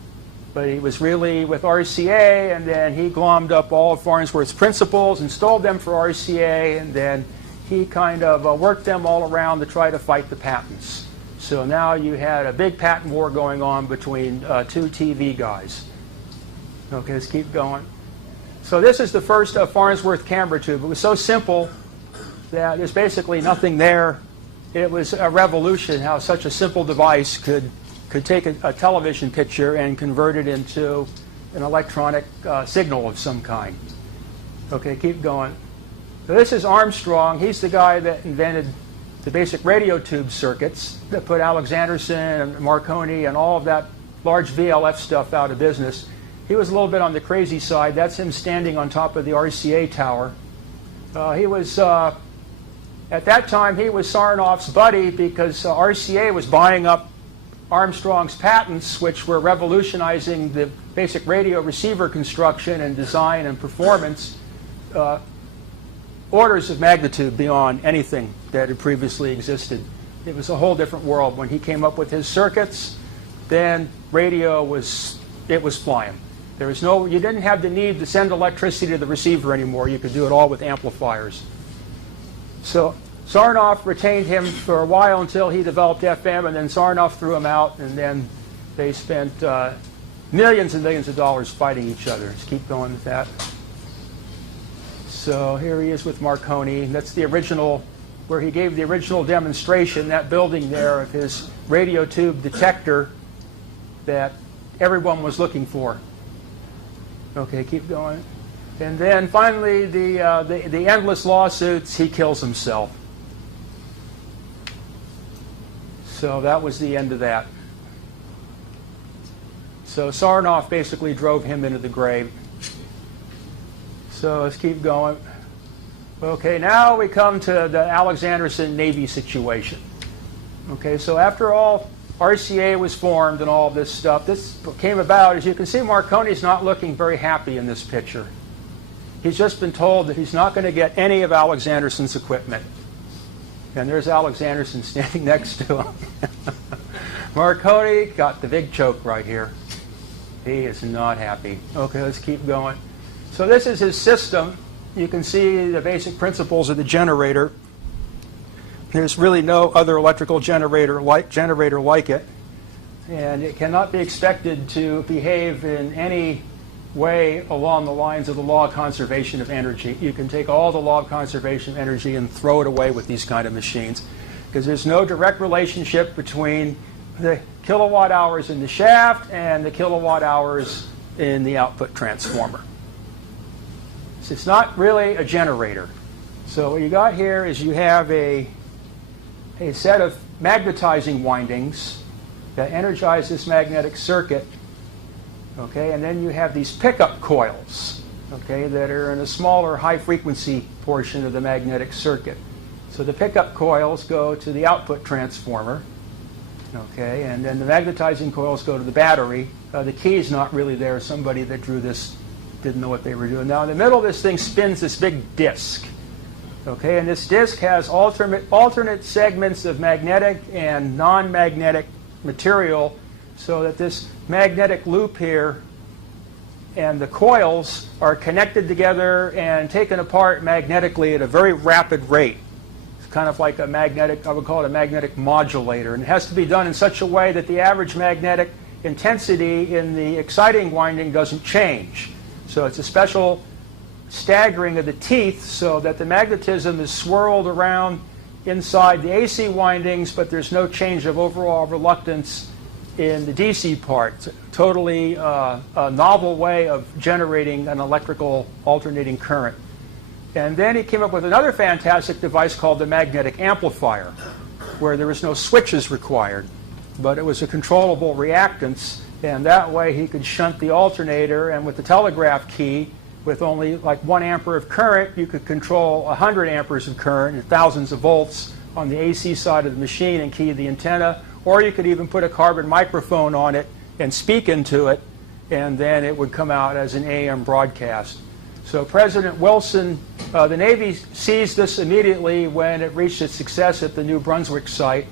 but he was really with R.C.A., and then he glommed up all of Farnsworth's principles and stole them for R.C.A., and then he kind of worked them all around to try to fight the patents. So now you had a big patent war going on between two TV guys. Okay, let's keep going. So this is the first Farnsworth camera tube. It was so simple that there's basically nothing there. It was a revolution how such a simple device could take a television picture and convert it into an electronic signal of some kind. Okay, keep going. So this is Armstrong. He's the guy that invented the basic radio tube circuits that put Alexanderson and Marconi and all of that large VLF stuff out of business. He was a little bit on the crazy side. That's him standing on top of the R.C.A. tower. He was, at that time, he was Sarnoff's buddy because R.C.A. was buying up Armstrong's patents, which were revolutionizing the basic radio receiver construction and design and performance, orders of magnitude beyond anything that had previously existed. It was a whole different world. When he came up with his circuits, then radio was flying. There was no, you didn't have the need to send electricity to the receiver anymore. You could do it all with amplifiers. So Sarnoff retained him for a while until he developed FM, and then Sarnoff threw him out, and then they spent millions and millions of dollars fighting each other. Let's keep going with that. So here he is with Marconi. That's the original, where he gave the original demonstration, that building there, of his radio tube detector that everyone was looking for. Okay, keep going. And then finally, the endless lawsuits, he kills himself. So that was the end of that. So Sarnoff basically drove him into the grave. So let's keep going. Okay, now we come to the Alexanderson Navy situation. Okay, so after all, R.C.A. was formed and all this stuff. This came about, as you can see, Marconi's not looking very happy in this picture. He's just been told that he's not going to get any of Alexanderson's equipment. And there's Alexanderson standing next to him. Marconi got the big choke right here. He is not happy. Okay, let's keep going. So this is his system. You can see the basic principles of the generator. There's really no other electrical generator like it. And it cannot be expected to behave in any way along the lines of the law of conservation of energy. You can take all the law of conservation of energy and throw it away with these kind of machines, because there's no direct relationship between the kilowatt hours in the shaft and the kilowatt hours in the output transformer. So it's not really a generator. So what you got here is you have a set of magnetizing windings that energize this magnetic circuit. Okay, and then you have these pickup coils, okay, that are in a smaller high-frequency portion of the magnetic circuit. So the pickup coils go to the output transformer, okay, and then the magnetizing coils go to the battery. The key is not really there. Somebody that drew this didn't know what they were doing. Now, in the middle of this thing spins this big disc, okay, and this disc has alternate segments of magnetic and non-magnetic material, so that this magnetic loop here and the coils are connected together and taken apart magnetically at a very rapid rate. It's kind of like a magnetic, I would call it a magnetic modulator. And it has to be done in such a way that the average magnetic intensity in the exciting winding doesn't change. So it's a special staggering of the teeth so that the magnetism is swirled around inside the AC windings, but there's no change of overall reluctance in the DC part. It's totally a novel way of generating an electrical alternating current. And then he came up with another fantastic device called the magnetic amplifier, where there was no switches required, but it was a controllable reactance, and that way he could shunt the alternator, and with the telegraph key, with only like 1 ampere of current, you could control 100 amperes of current and thousands of volts on the AC side of the machine and key the antenna, or you could even put a carbon microphone on it and speak into it, and then it would come out as an AM broadcast. So President Wilson, the Navy seized this immediately when it reached its success at the New Brunswick site,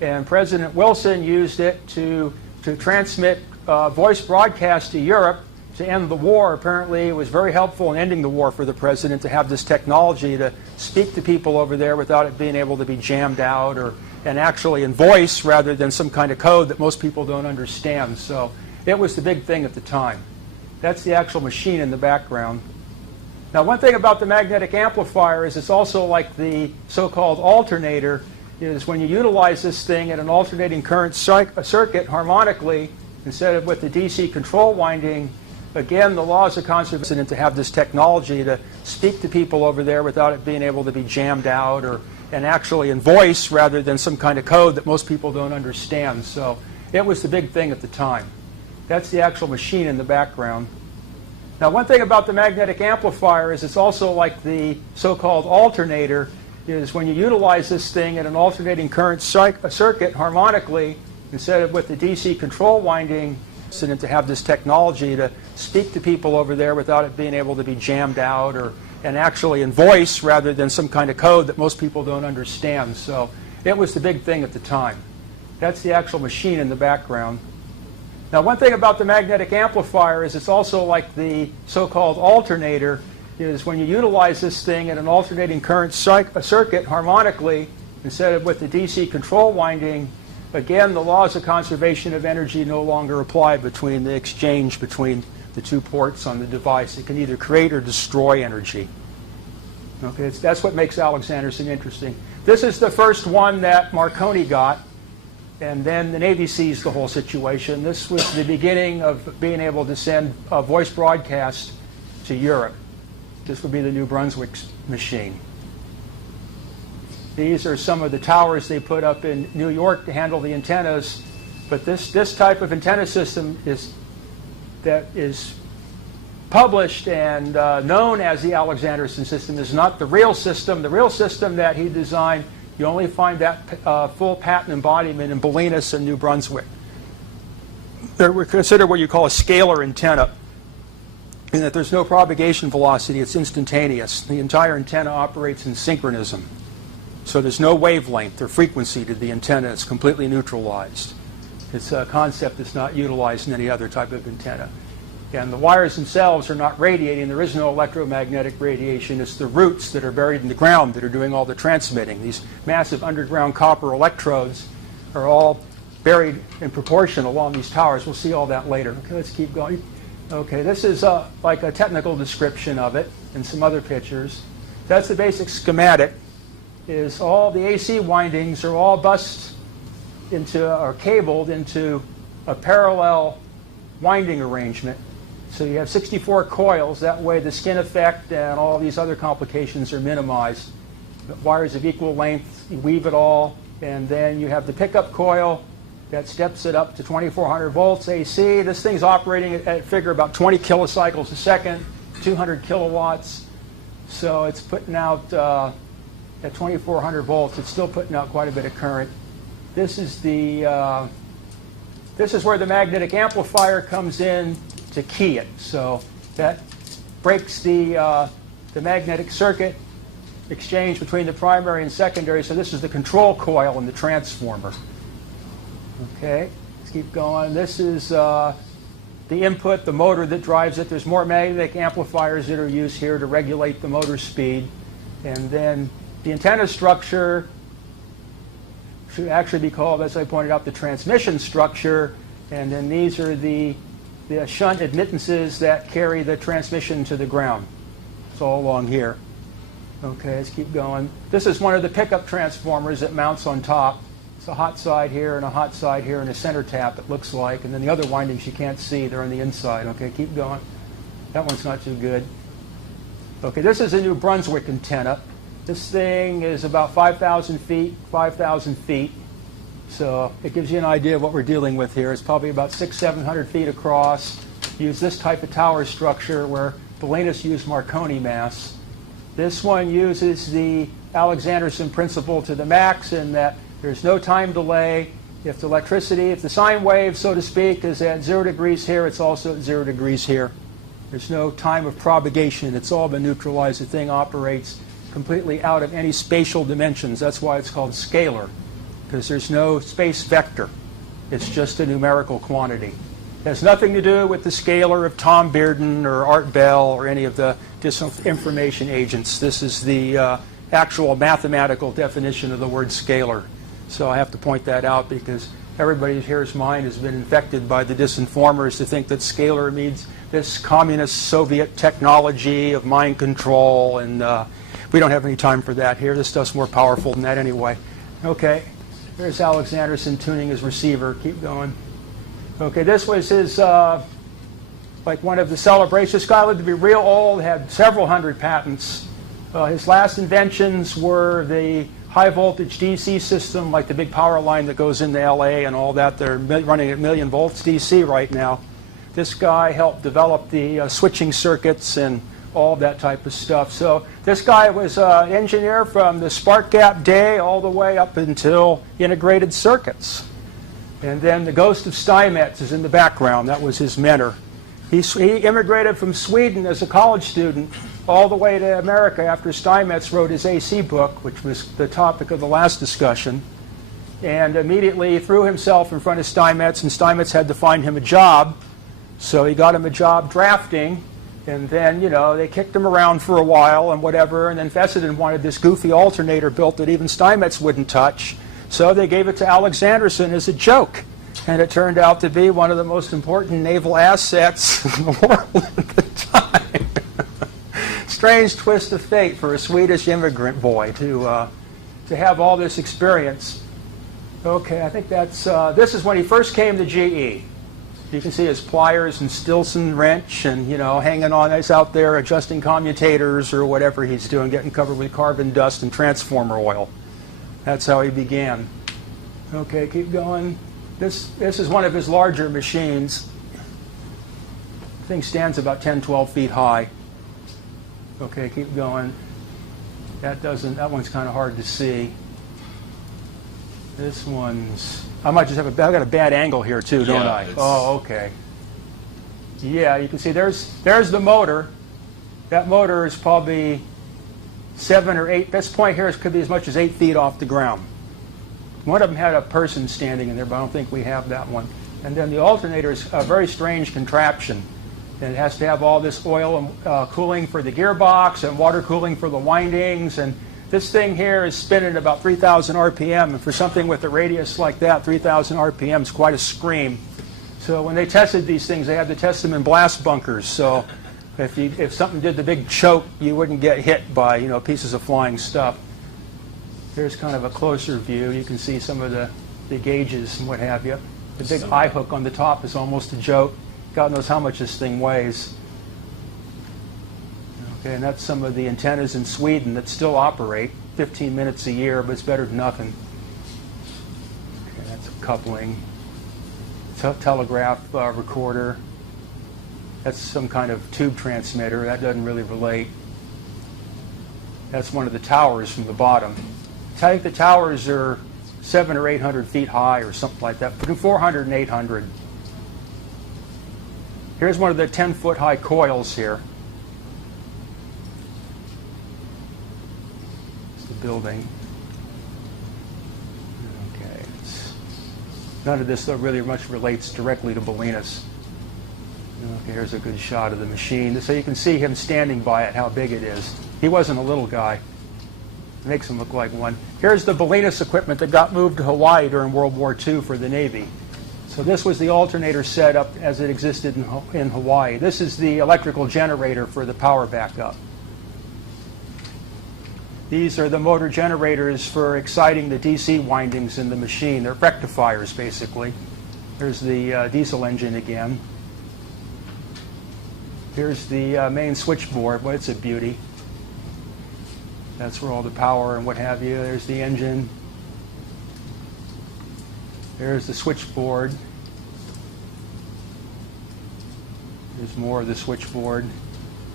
and President Wilson used it to transmit voice broadcasts to Europe to end the war. Apparently it was very helpful in ending the war for the president to have this technology to speak to people over there without it being able to be jammed out, and actually in voice rather than some kind of code that most people don't understand. So it was the big thing at the time. That's the actual machine in the background. Now, one thing about the magnetic amplifier is it's also like the so-called alternator, is when you utilize this thing at an alternating current circuit harmonically instead of with the DC control winding, again, the laws of conservation to have this technology to speak to people over there without it being able to be jammed out, and actually in voice rather than some kind of code that most people don't understand. So it was the big thing at the time. That's the actual machine in the background. Now, one thing about the magnetic amplifier is it's also like the so-called alternator, is when you utilize this thing at an alternating current circuit harmonically instead of with the DC control winding, and to have this technology to speak to people over there without it being able to be jammed out, and actually in voice rather than some kind of code that most people don't understand. So it was the big thing at the time. That's the actual machine in the background. Now, one thing about the magnetic amplifier is it's also like the so-called alternator, is when you utilize this thing at an alternating current circuit harmonically instead of with the DC control winding, again, the laws of conservation of energy no longer apply between the exchange between the two ports on the device. It can either create or destroy energy. Okay, that's what makes Alexanderson interesting. This is the first one that Marconi got, and then the Navy seized the whole situation. This was the beginning of being able to send a voice broadcast to Europe. This would be the New Brunswick machine. These are some of the towers they put up in New York to handle the antennas. But this type of antenna system that is published and known as the Alexanderson system is not the real system. The real system that he designed, you only find that full patent embodiment in Bolinas and New Brunswick. They're considered what you call a scalar antenna, in that there's no propagation velocity. It's instantaneous. The entire antenna operates in synchronism. So there's no wavelength or frequency to the antenna. It's completely neutralized. It's a concept that's not utilized in any other type of antenna. And the wires themselves are not radiating. There is no electromagnetic radiation. It's the roots that are buried in the ground that are doing all the transmitting. These massive underground copper electrodes are all buried in proportion along these towers. We'll see all that later. Okay, let's keep going. Okay, this is like a technical description of it and some other pictures. That's the basic schematic. Is all the AC windings are all bused into or cabled into a parallel winding arrangement. So you have 64 coils. That way the skin effect and all these other complications are minimized. The wires of equal length, you weave it all, and then you have the pickup coil that steps it up to 2400 volts AC. This thing's operating at figure about 20 kilocycles a second, 200 kilowatts. So it's putting out at 2400 volts, it's still putting out quite a bit of current. This is where the magnetic amplifier comes in to key it. So that breaks the magnetic circuit exchange between the primary and secondary. So this is the control coil in the transformer. Okay, let's keep going. This is the input, the motor that drives it. There's more magnetic amplifiers that are used here to regulate the motor speed. And then the antenna structure should actually be called, as I pointed out, the transmission structure. And then these are the shunt admittances that carry the transmission to the ground. It's all along here. Okay, let's keep going. This is one of the pickup transformers that mounts on top. It's a hot side here and a hot side here and a center tap, it looks like. And then the other windings you can't see, they're on the inside. Okay, keep going. That one's not too good. Okay, this is a New Brunswick antenna. This thing is about 5,000 feet, 5,000 feet. So it gives you an idea of what we're dealing with here. It's probably about 600-700 feet across. Use this type of tower structure where Bolinas used Marconi masts. This one uses the Alexanderson principle to the max in that there's no time delay. If the electricity, if the sine wave, so to speak, is at 0 degrees here, it's also at 0 degrees here. There's no time of propagation. It's all been neutralized. The thing operates completely out of any spatial dimensions. That's why it's called scalar, because there's no space vector. It's just a numerical quantity. It has nothing to do with the scalar of Tom Bearden or Art Bell or any of the disinformation agents. This is the actual mathematical definition of the word scalar. So I have to point that out because everybody here's mind has been infected by the disinformers to think that scalar means this communist Soviet technology of mind control, and we don't have any time for that here. This stuff's more powerful than that anyway. Okay, there's Alexanderson tuning his receiver. Keep going. Okay, this was his, like one of the celebrations. This guy lived to be real old, had several hundred patents. His last inventions were the high voltage DC system, like the big power line that goes into LA and all that. They're running at 1,000,000 volts DC right now. This guy helped develop the switching circuits and all that type of stuff. So this guy was an engineer from the spark gap day all the way up until integrated circuits. And then the ghost of Steinmetz is in the background. That was his mentor. He immigrated from Sweden as a college student all the way to America after Steinmetz wrote his AC book, which was the topic of the last discussion, and immediately threw himself in front of Steinmetz, and Steinmetz had to find him a job. So he got him a job drafting, and then, you know, they kicked him around for a while and whatever, and then Fessenden wanted this goofy alternator built that even Steinmetz wouldn't touch. So they gave it to Alexanderson as a joke, and it turned out to be one of the most important naval assets in the world at the time. Strange twist of fate for a Swedish immigrant boy to have all this experience. Okay, I think that's, this is when he first came to GE. You can see his pliers and Stilson wrench and, you know, hanging on, he's out there adjusting commutators or whatever he's doing, getting covered with carbon dust and transformer oil. That's how he began. Okay, keep going. This is one of his larger machines. The thing stands about 10, 12 feet high. Okay, keep going. That one's kind of hard to see. This one's, I might just have I've got a bad angle here too, don't I? Oh, okay. Yeah, you can see there's the motor. That motor is probably 7 or 8. This point here could be as much as 8 feet off the ground. One of them had a person standing in there, but I don't think we have that one. And then the alternator is a very strange contraption. And it has to have all this oil and cooling for the gearbox and water cooling for the windings. And this thing here is spinning at about 3,000 RPM. And for something with a radius like that, 3,000 RPM is quite a scream. So when they tested these things, they had to test them in blast bunkers. So if something did the big choke, you wouldn't get hit by, you know, pieces of flying stuff. Here's kind of a closer view. You can see some of the gauges and what have you. The big eye hook on the top is almost a joke. God knows how much this thing weighs. Okay, and that's some of the antennas in Sweden that still operate. 15 minutes a year, but it's better than nothing. Okay, that's a coupling. Telegraph recorder. That's some kind of tube transmitter. That doesn't really relate. That's one of the towers from the bottom. I think the towers are 700 or 800 feet high or something like that, between 400 and 800. Here's one of the 10-foot high coils here. It's the building. Okay. None of this though really much relates directly to Bolinas. Okay, here's a good shot of the machine. So you can see him standing by it, how big it is. He wasn't a little guy. It makes him look like one. Here's the Bolinas equipment that got moved to Hawaii during World War II for the Navy. So this was the alternator setup as it existed in Hawaii. This is the electrical generator for the power backup. These are the motor generators for exciting the DC windings in the machine. They're rectifiers, basically. There's the diesel engine again. Here's the main switchboard. Well, it's a beauty. That's where all the power and what have you. There's the engine. There's the switchboard. There's more of the switchboard.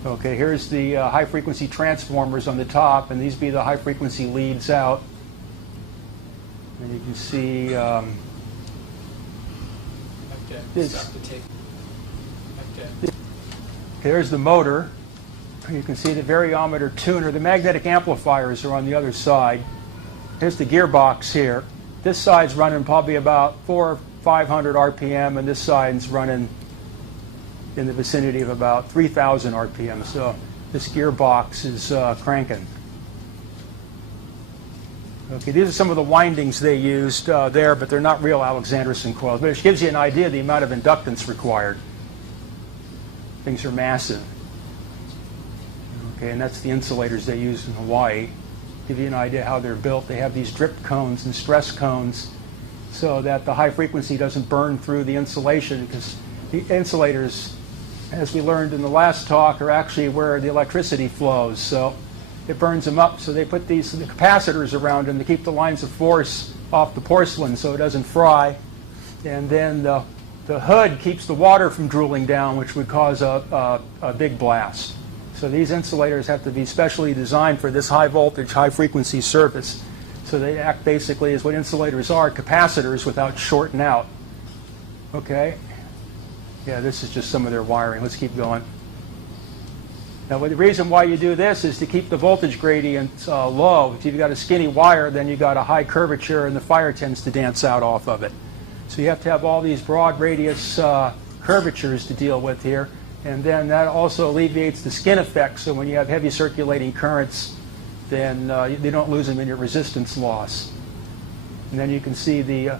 Okay, here's the high-frequency transformers on the top, and these be the high-frequency leads out. And you can see this. There's the motor. You can see the variometer tuner. The magnetic amplifiers are on the other side. Here's the gearbox here. This side's running probably about 400 or 500 RPM, and this side's running in the vicinity of about 3,000 RPM. So this gearbox is cranking. Okay, these are some of the windings they used there, but they're not real Alexanderson coils. But it gives you an idea of the amount of inductance required. Things are massive. Okay, and that's the insulators they use in Hawaii. Give you an idea how they're built. They have these drip cones and stress cones so that the high frequency doesn't burn through the insulation, because the insulators, as we learned in the last talk, are actually where the electricity flows. So it burns them up. So they put the capacitors around them to keep the lines of force off the porcelain so it doesn't fry. And then the hood keeps the water from drooling down, which would cause a big blast. So these insulators have to be specially designed for this high voltage, high frequency surface. So they act basically as what insulators are, capacitors without shorting out. Okay? Yeah, this is just some of their wiring. Let's keep going. Now, the reason why you do this is to keep the voltage gradient low. If you've got a skinny wire, then you've got a high curvature, and the fire tends to dance out off of it. So you have to have all these broad radius curvatures to deal with here. And then that also alleviates the skin effect. So when you have heavy circulating currents, then they don't lose them in your resistance loss. And then you can see the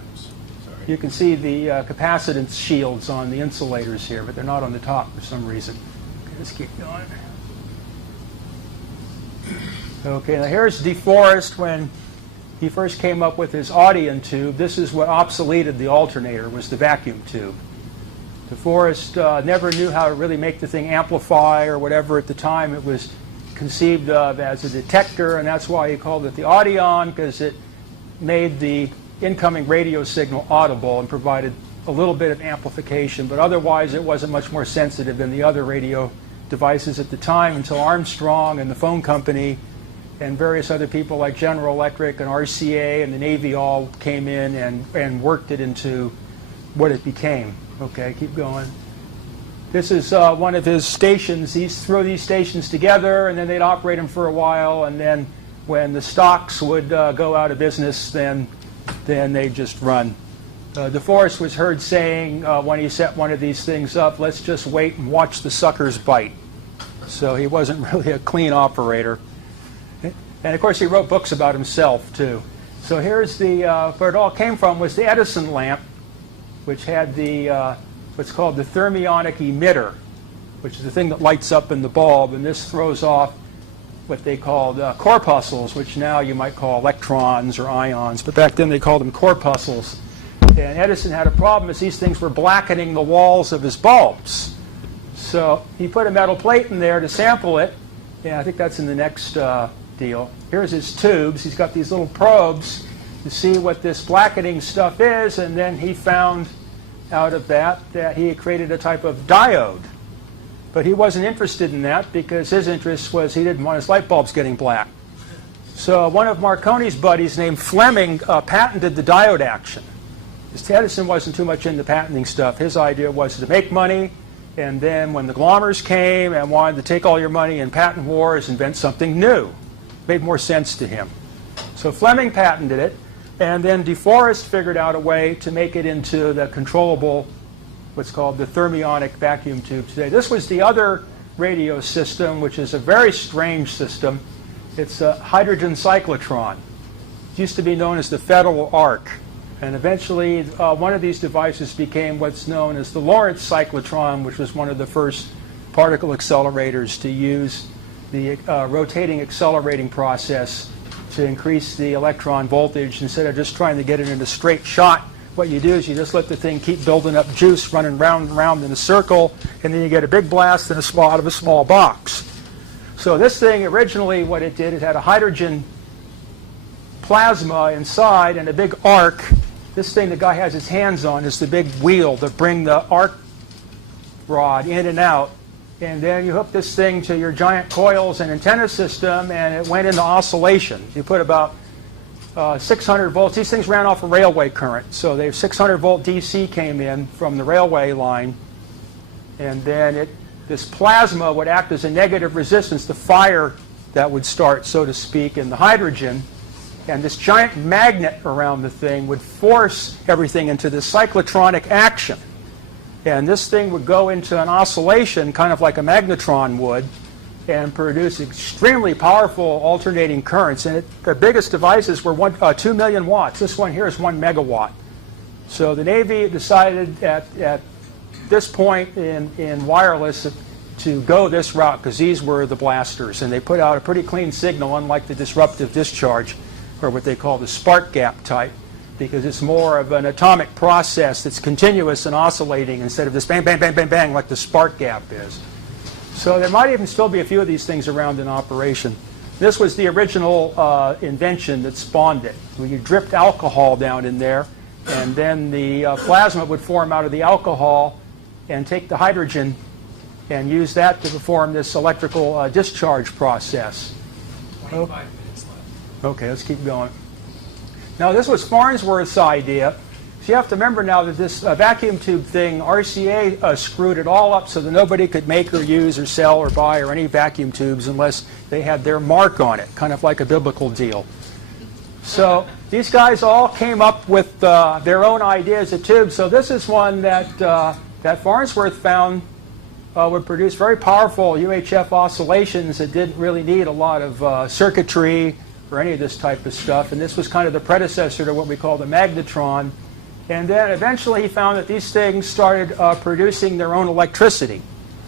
capacitance shields on the insulators here, but they're not on the top for some reason. Okay, let's keep going. Okay, now here's DeForest when he first came up with his Audion tube. This is what obsoleted the alternator, was the vacuum tube. DeForest never knew how to really make the thing amplify or whatever at the time. It was conceived of as a detector, and that's why he called it the Audion, because it made the incoming radio signal audible and provided a little bit of amplification, but otherwise it wasn't much more sensitive than the other radio devices at the time, until Armstrong and the phone company and various other people like General Electric and R.C.A. and the Navy all came in and worked it into what it became. Okay, keep going. This is one of his stations. He'd throw these stations together, and then they'd operate them for a while, and then when the stocks would go out of business, then they'd just run. DeForest was heard saying when he set one of these things up, let's just wait and watch the suckers bite. So he wasn't really a clean operator. And of course he wrote books about himself too. So here's where it all came from was the Edison lamp, which had the what's called the thermionic emitter, which is the thing that lights up in the bulb, and this throws off what they called corpuscles, which now you might call electrons or ions, but back then they called them corpuscles. And Edison had a problem as these things were blackening the walls of his bulbs. So he put a metal plate in there to sample it. Yeah, I think that's in the next deal. Here's his tubes. He's got these little probes to see what this blackening stuff is, and then he found out of that he had created a type of diode. But he wasn't interested in that because his interest was he didn't want his light bulbs getting black. So one of Marconi's buddies named Fleming patented the diode action. Edison wasn't too much into patenting stuff. His idea was to make money, and then when the glommers came and wanted to take all your money in patent wars, invent something new. Made more sense to him. So Fleming patented it, and then DeForest figured out a way to make it into the controllable, what's called the thermionic vacuum tube today. This was the other radio system, which is a very strange system. It's a hydrogen cyclotron. It used to be known as the Federal Arc. And eventually, one of these devices became what's known as the Lorentz cyclotron, which was one of the first particle accelerators to use the rotating accelerating process to increase the electron voltage instead of just trying to get it in a straight shot. What you do is you just let the thing keep building up juice, running round and round in a circle, and then you get a big blast in out of a small box. So this thing, originally what it did, it had a hydrogen plasma inside and a big arc. This thing the guy has his hands on is the big wheel to bring the arc rod in and out. And then you hook this thing to your giant coils and antenna system, and it went into oscillation. You put about 600 volts. These things ran off a railway current. So they 600 volt DC came in from the railway line, and then this plasma would act as a negative resistance to fire that would start, so to speak, in the hydrogen. And this giant magnet around the thing would force everything into this cyclotronic action. And this thing would go into an oscillation, kind of like a magnetron would, and produce extremely powerful alternating currents. And the biggest devices were 2 million watts. This one here is 1 megawatt. So the Navy decided at this point in wireless to go this route because these were the blasters. And they put out a pretty clean signal, unlike the disruptive discharge, or what they call the spark gap type, because it's more of an atomic process that's continuous and oscillating instead of this bang, bang, bang, bang, bang like the spark gap is. So there might even still be a few of these things around in operation. This was the original invention that spawned it. You dripped alcohol down in there, and then the plasma would form out of the alcohol and take the hydrogen and use that to perform this electrical discharge process. 25 minutes left. Okay, let's keep going. Now, this was Farnsworth's idea. So you have to remember now that this vacuum tube thing, R.C.A. Screwed it all up so that nobody could make or use or sell or buy or any vacuum tubes unless they had their mark on it, kind of like a biblical deal. So these guys all came up with their own ideas of tubes. So this is one that Farnsworth found would produce very powerful UHF oscillations that didn't really need a lot of circuitry or any of this type of stuff. And this was kind of the predecessor to what we call the magnetron. And then eventually he found that these things started producing their own electricity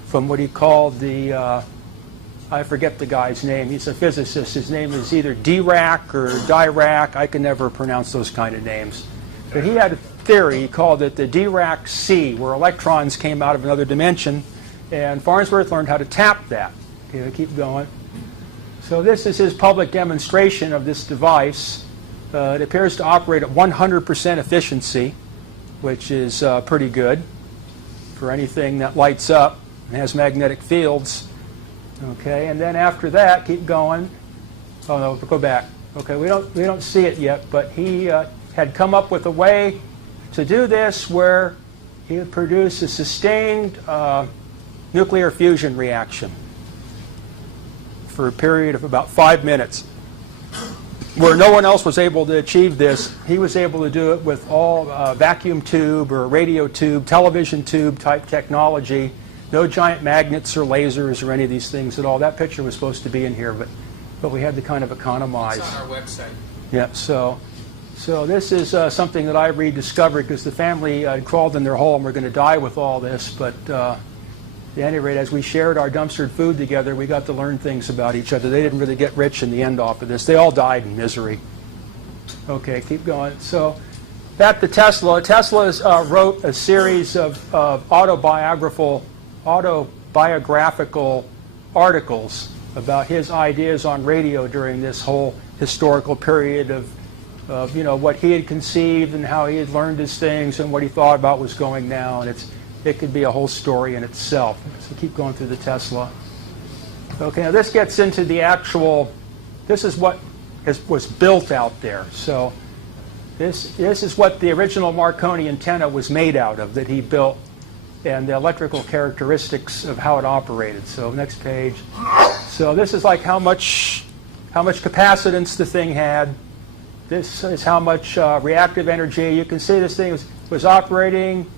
from what he called the, I forget the guy's name. He's a physicist. His name is either Dirac or Dirac. I can never pronounce those kind of names. But he had a theory. He called it the Dirac-C, where electrons came out of another dimension. And Farnsworth learned how to tap that. Okay, keep going. So this is his public demonstration of this device. It appears to operate at 100% efficiency, which is pretty good for anything that lights up and has magnetic fields. Okay, and then after that, keep going. Oh no, go back. Okay, we don't see it yet, but he had come up with a way to do this where he would produce a sustained nuclear fusion reaction for a period of about 5 minutes. Where no one else was able to achieve this, he was able to do it with all vacuum tube or radio tube, television tube type technology. No giant magnets or lasers or any of these things at all. That picture was supposed to be in here, but we had to kind of economize. It's on our website. Yeah, so this is something that I rediscovered because the family crawled in their hole and were going to die with all this. But at any rate, as we shared our dumpstered food together, we got to learn things about each other. They didn't really get rich in the end off of this. They all died in misery. Okay, keep going. So back to Tesla. Tesla wrote a series of autobiographical articles about his ideas on radio during this whole historical period of what he had conceived and how he had learned his things and what he thought about was going now. And it could be a whole story in itself. So keep going through the Tesla. Okay, now this gets into the actual, this is what was built out there. So this is what the original Marconi antenna was made out of that he built and the electrical characteristics of how it operated. So next page. So this is like how much capacitance the thing had. This is how much reactive energy. You can see this thing was operating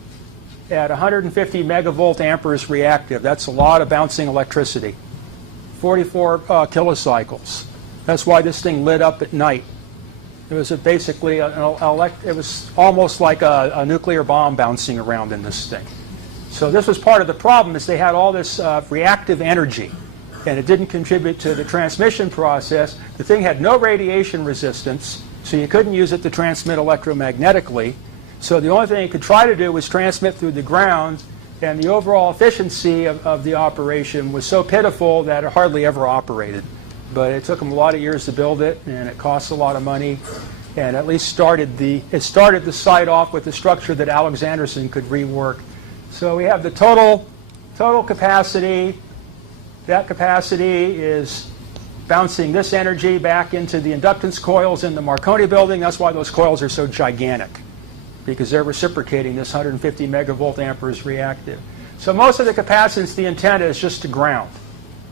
at 150 megavolt amperes reactive. That's a lot of bouncing electricity. 44 kilocycles. That's why this thing lit up at night. It was basically it was almost like a nuclear bomb bouncing around in this thing. So this was part of the problem, is they had all this reactive energy. and it didn't contribute to the transmission process. The thing had no radiation resistance, so you couldn't use it to transmit electromagnetically. So the only thing you could try to do was transmit through the ground, and the overall efficiency of the operation was so pitiful that it hardly ever operated. But it took them a lot of years to build it, and it cost a lot of money, and at least started the site off with a structure that Alexanderson could rework. So we have the total capacity. That capacity is bouncing this energy back into the inductance coils in the Marconi building. That's why those coils are so gigantic, because they're reciprocating this 150 megavolt amperes reactive. So most of the capacitance of the antenna is just to ground,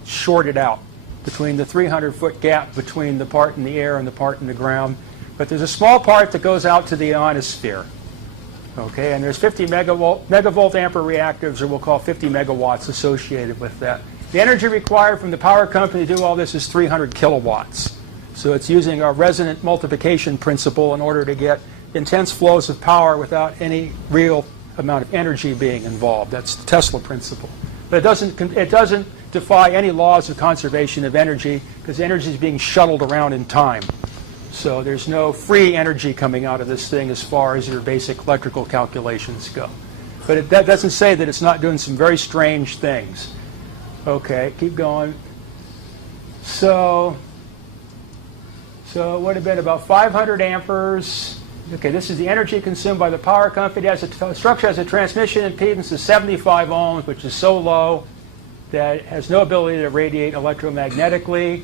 shorted out between the 300-foot gap between the part in the air and the part in the ground. But there's a small part that goes out to the ionosphere. Okay, and there's 50 megavolt ampere reactives, or we'll call 50 megawatts associated with that. The energy required from the power company to do all this is 300 kilowatts. So it's using our resonant multiplication principle in order to get intense flows of power without any real amount of energy being involved. That's the Tesla principle. But it doesn't defy any laws of conservation of energy, because energy is being shuttled around in time. So there's no free energy coming out of this thing as far as your basic electrical calculations go. But that doesn't say that it's not doing some very strange things. Okay, keep going. So it would have been about 500 amperes. Okay, this is the energy consumed by the power company. The structure has a transmission impedance of 75 ohms, which is so low that it has no ability to radiate electromagnetically.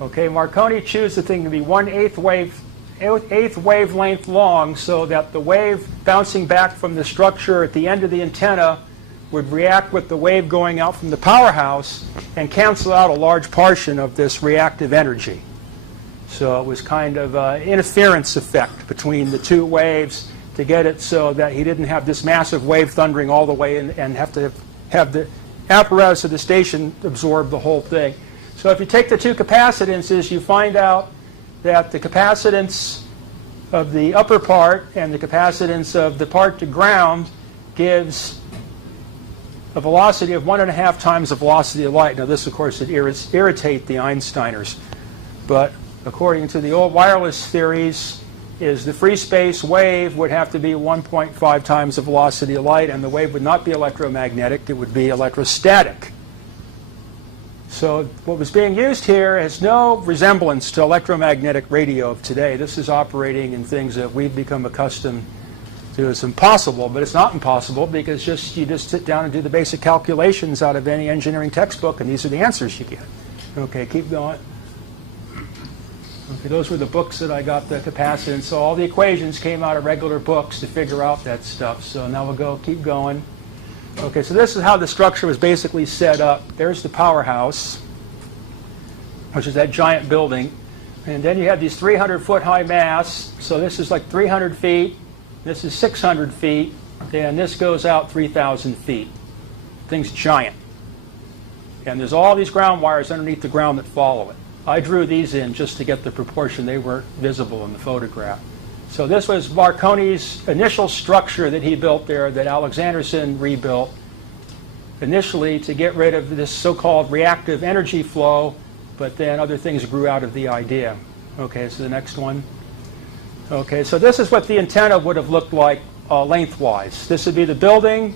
Okay, Marconi chose the thing to be 1/8 wavelength long, so that the wave bouncing back from the structure at the end of the antenna would react with the wave going out from the powerhouse and cancel out a large portion of this reactive energy. So it was kind of an interference effect between the two waves to get it so that he didn't have this massive wave thundering all the way in and have to have the apparatus of the station absorb the whole thing. So if you take the two capacitances, you find out that the capacitance of the upper part and the capacitance of the part to ground gives a velocity of 1.5 times the velocity of light. Now this, of course, would irritate the Einsteiners. But according to the old wireless theories, is the free space wave would have to be 1.5 times the velocity of light, and the wave would not be electromagnetic, it would be electrostatic. So what was being used here has no resemblance to electromagnetic radio of today. This is operating in things that we've become accustomed to as impossible, but it's not impossible, because you just sit down and do the basic calculations out of any engineering textbook, and these are the answers you get. Okay, keep going. Okay, those were the books that I got the capacitance. So all the equations came out of regular books to figure out that stuff. So now we'll keep going. Okay, so this is how the structure was basically set up. There's the powerhouse, which is that giant building. And then you have these 300-foot high masts. So this is like 300 feet. This is 600 feet. And this goes out 3,000 feet. Thing's giant. And there's all these ground wires underneath the ground that follow it. I drew these in just to get the proportion. They weren't visible in the photograph. So this was Marconi's initial structure that he built there, that Alexanderson rebuilt initially to get rid of this so-called reactive energy flow, but then other things grew out of the idea. Okay, so the next one. Okay, so this is what the antenna would have looked like lengthwise. This would be the building,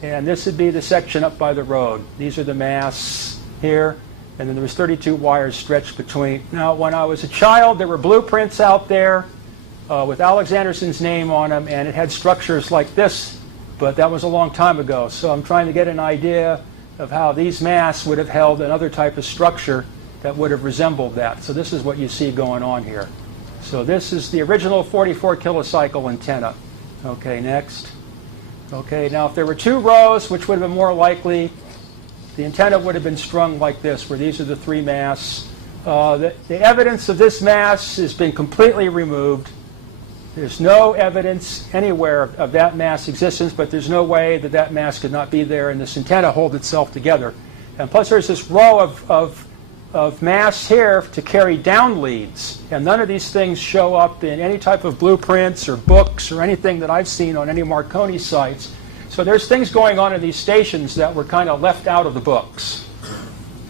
and this would be the section up by the road. These are the masts here, and then there was 32 wires stretched between. Now, when I was a child, there were blueprints out there with Alexanderson's name on them, and it had structures like this, but that was a long time ago. So I'm trying to get an idea of how these masts would have held another type of structure that would have resembled that. So this is what you see going on here. So this is the original 44 kilocycle antenna. Okay, next. Okay, now if there were two rows, which would have been more likely, the antenna would have been strung like this, where these are the three masts. The evidence of this mast has been completely removed. There's no evidence anywhere of that mast's existence, but there's no way that that mast could not be there and this antenna hold itself together. And plus there's this row of masts here to carry down leads, and none of these things show up in any type of blueprints or books or anything that I've seen on any Marconi sites. So there's things going on in these stations that were kind of left out of the books.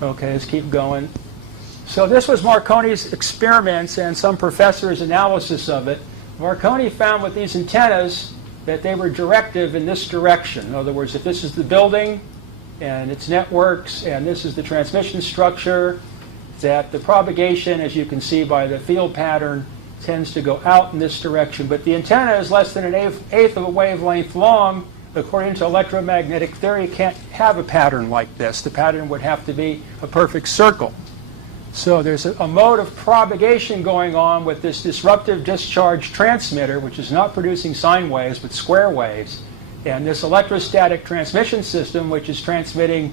Okay, let's keep going. So this was Marconi's experiments and some professor's analysis of it. Marconi found with these antennas that they were directive in this direction. In other words, if this is the building and its networks and this is the transmission structure, that the propagation, as you can see by the field pattern, tends to go out in this direction. But the antenna is less than an eighth of a wavelength long. According to electromagnetic theory, it can't have a pattern like this. The pattern would have to be a perfect circle. So there's a mode of propagation going on with this disruptive discharge transmitter, which is not producing sine waves but square waves, and this electrostatic transmission system, which is transmitting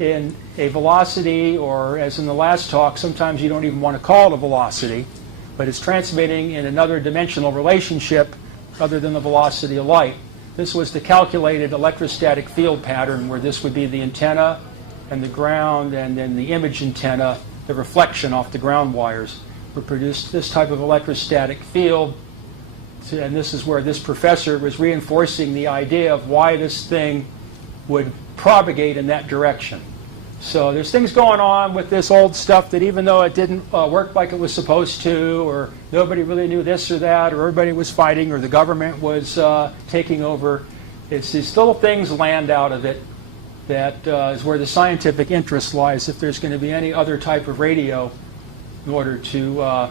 in a velocity, or as in the last talk, sometimes you don't even want to call it a velocity, but it's transmitting in another dimensional relationship other than the velocity of light. This was the calculated electrostatic field pattern, where this would be the antenna and the ground, and then the image antenna, the reflection off the ground wires, would produce this type of electrostatic field. And this is where this professor was reinforcing the idea of why this thing would propagate in that direction. So there's things going on with this old stuff that even though it didn't work like it was supposed to, or nobody really knew this or that, or everybody was fighting, or the government was taking over, it's these little things land out of it that is where the scientific interest lies, if there's going to be any other type of radio in order to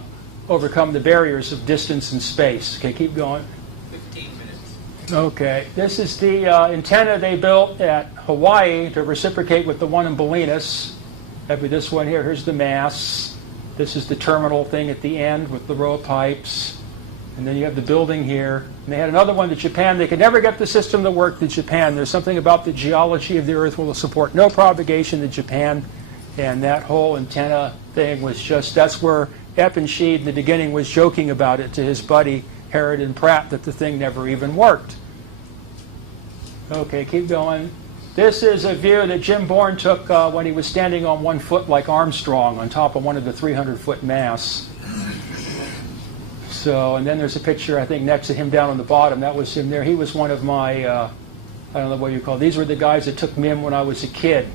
overcome the barriers of distance and space. Okay, keep going. 15 minutes. Okay, this is the antenna they built at Hawaii to reciprocate with the one in Bolinas. That'd be this one here. Here's the mass. This is the terminal thing at the end with the row of pipes. And then you have the building here. And they had another one to Japan. They could never get the system to work to Japan. There's something about the geology of the Earth will support no propagation to Japan. And that whole antenna thing was just, that's where Eppensheed in the beginning was joking about it to his buddy Harrod Pratt, that the thing never even worked. Okay, keep going. This is a view that Jim Bourne took when he was standing on one foot like Armstrong on top of one of the 300-foot masts. So, and then there's a picture, I think, next to him down on the bottom. That was him there. He was one of my, I don't know what you call it. These were the guys that took me in when I was a kid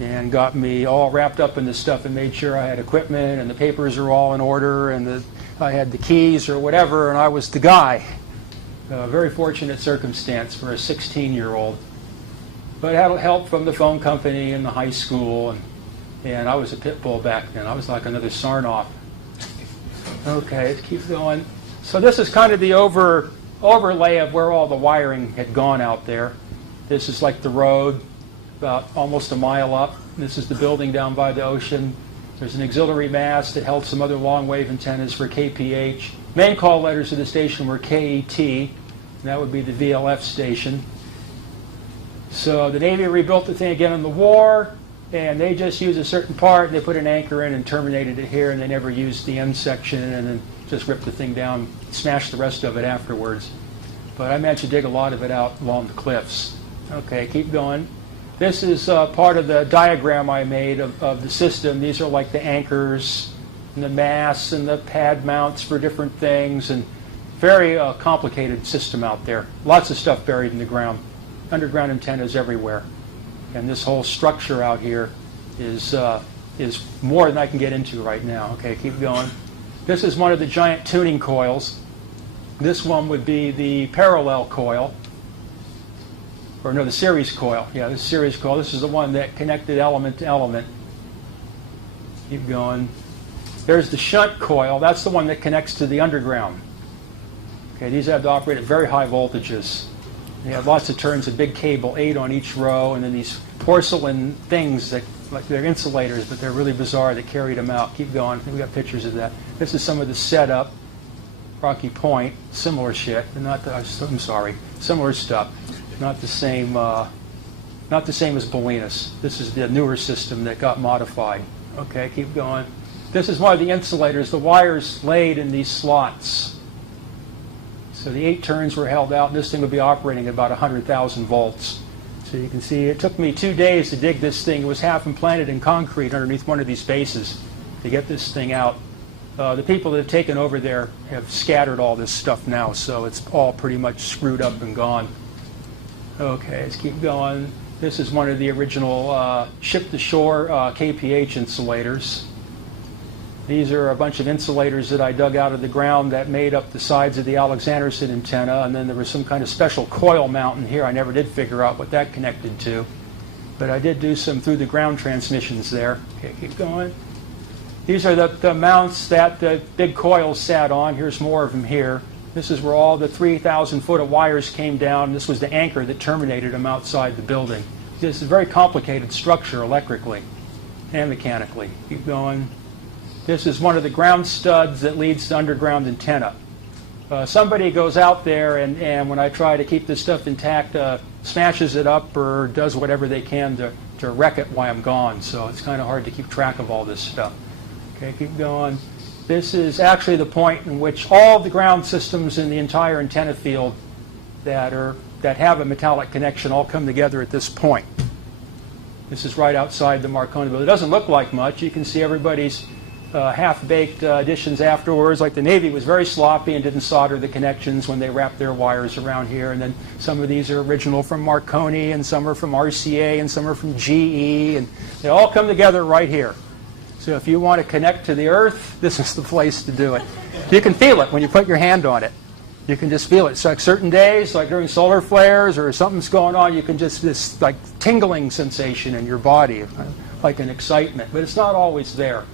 and got me all wrapped up in this stuff and made sure I had equipment and the papers are all in order and I had the keys or whatever, and I was the guy. Very fortunate circumstance for a 16-year-old. But I had help from the phone company and the high school, and I was a pit bull back then. I was like another Sarnoff. Okay, it keeps going. So this is kind of the overlay of where all the wiring had gone out there. This is like the road, about almost a mile up. This is the building down by the ocean. There's an auxiliary mast that held some other long wave antennas for KPH. Main call letters of the station were KET, and that would be the VLF station. So the Navy rebuilt the thing again in the war, and they just used a certain part, and they put an anchor in and terminated it here, and they never used the end section, and then just ripped the thing down, smashed the rest of it afterwards. But I managed to dig a lot of it out along the cliffs. Okay, keep going. This is part of the diagram I made of the system. These are like the anchors and the masts and the pad mounts for different things, and very complicated system out there. Lots of stuff buried in the ground. Underground antennas everywhere. And this whole structure out here is more than I can get into right now. Okay, keep going. This is one of the giant tuning coils. This one would be the parallel coil. Or no, the series coil. Yeah, this series coil. This is the one that connected element to element. Keep going. There's the shunt coil. That's the one that connects to the underground. Okay, these have to operate at very high voltages. They have lots of turns, a big cable, 8 on each row, and then these porcelain things that, like they're insulators, but they're really bizarre that carried them out. Keep going. We got pictures of that. This is some of the setup. Rocky Point, similar shit. Not the, I'm sorry, similar stuff. Not the same. Not the same as Bolinas. This is the newer system that got modified. Okay, keep going. This is one of the insulators. The wires laid in these slots. So the 8 turns were held out, and this thing would be operating at about 100,000 volts. So you can see it took me 2 days to dig this thing. It was half implanted in concrete underneath one of these bases to get this thing out. The people that have taken over there have scattered all this stuff now, so it's all pretty much screwed up and gone. Okay, let's keep going. This is one of the original ship-to-shore KPH insulators. These are a bunch of insulators that I dug out of the ground that made up the sides of the Alexanderson antenna, and then there was some kind of special coil mount in here. I never did figure out what that connected to, but I did do some through-the-ground transmissions there. Okay, keep going. These are the mounts that the big coils sat on. Here's more of them here. This is where all the 3,000 foot of wires came down. This was the anchor that terminated them outside the building. This is a very complicated structure electrically and mechanically. Keep going. This is one of the ground studs that leads to underground antenna. Somebody goes out there and when I try to keep this stuff intact, smashes it up or does whatever they can to wreck it while I'm gone. So it's kind of hard to keep track of all this stuff. Okay, keep going. This is actually the point in which all the ground systems in the entire antenna field that have a metallic connection all come together at this point. This is right outside the Marconi building. It doesn't look like much. You can see everybody's half-baked additions afterwards. Like the Navy was very sloppy and didn't solder the connections when they wrapped their wires around here. And then some of these are original from Marconi, and some are from R.C.A., and some are from GE, and they all come together right here. So if you want to connect to the Earth, this is the place to do it. You can feel it when you put your hand on it. You can just feel it. It's like certain days, like during solar flares or something's going on, you can just, this like tingling sensation in your body, like an excitement. But it's not always there.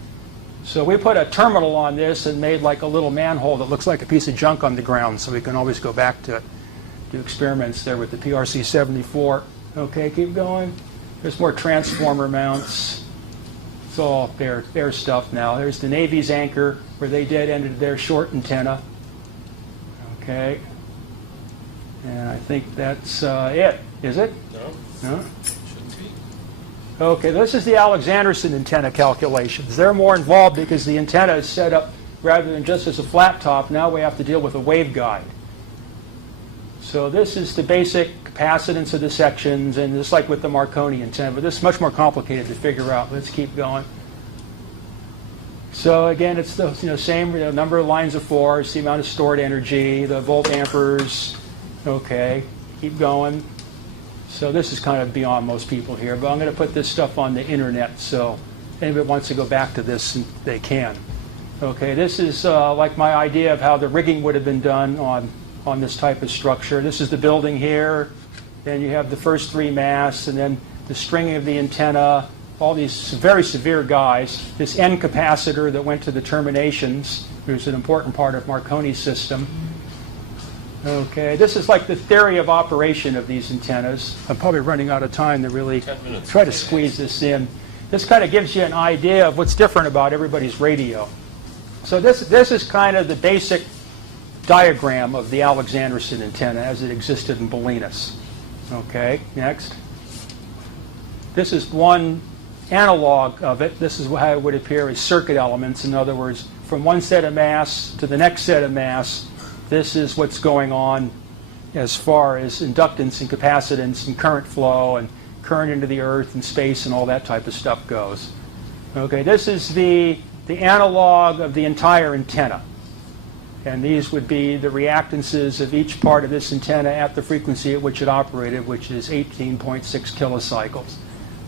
So we put a terminal on this and made like a little manhole that looks like a piece of junk on the ground, so we can always go back to it. Do experiments there with the PRC-74. Okay, keep going. There's more transformer mounts. It's all their stuff now. There's the Navy's anchor where they ended their short antenna. Okay. And I think that's it. Is it? No? No? Okay, this is the Alexanderson antenna calculations. They're more involved because the antenna is set up rather than just as a flat top. Now we have to deal with a waveguide. So this is the basic capacitance of the sections, and just like with the Marconi antenna, but this is much more complicated to figure out. Let's keep going. So again, it's the same number of lines of force, the amount of stored energy, the volt amperes. Okay, keep going. So this is kind of beyond most people here, but I'm going to put this stuff on the internet, so if anybody wants to go back to this, they can. Okay, this is like my idea of how the rigging would have been done on this type of structure. This is the building here. Then you have the first three masts, and then the stringing of the antenna, all these very severe guys. This end capacitor that went to the terminations, which is an important part of Marconi's system. Okay, this is like the theory of operation of these antennas. I'm probably running out of time to really try to squeeze this in. This kind of gives you an idea of what's different about everybody's radio. So this is kind of the basic diagram of the Alexanderson antenna as it existed in Bolinas. Okay, next. This is one analog of it. This is how it would appear as circuit elements. In other words, from one set of mass to the next set of mass, this is what's going on as far as inductance and capacitance and current flow and current into the earth and space and all that type of stuff goes. Okay, this is the analog of the entire antenna. And these would be the reactances of each part of this antenna at the frequency at which it operated, which is 18.6 kilocycles.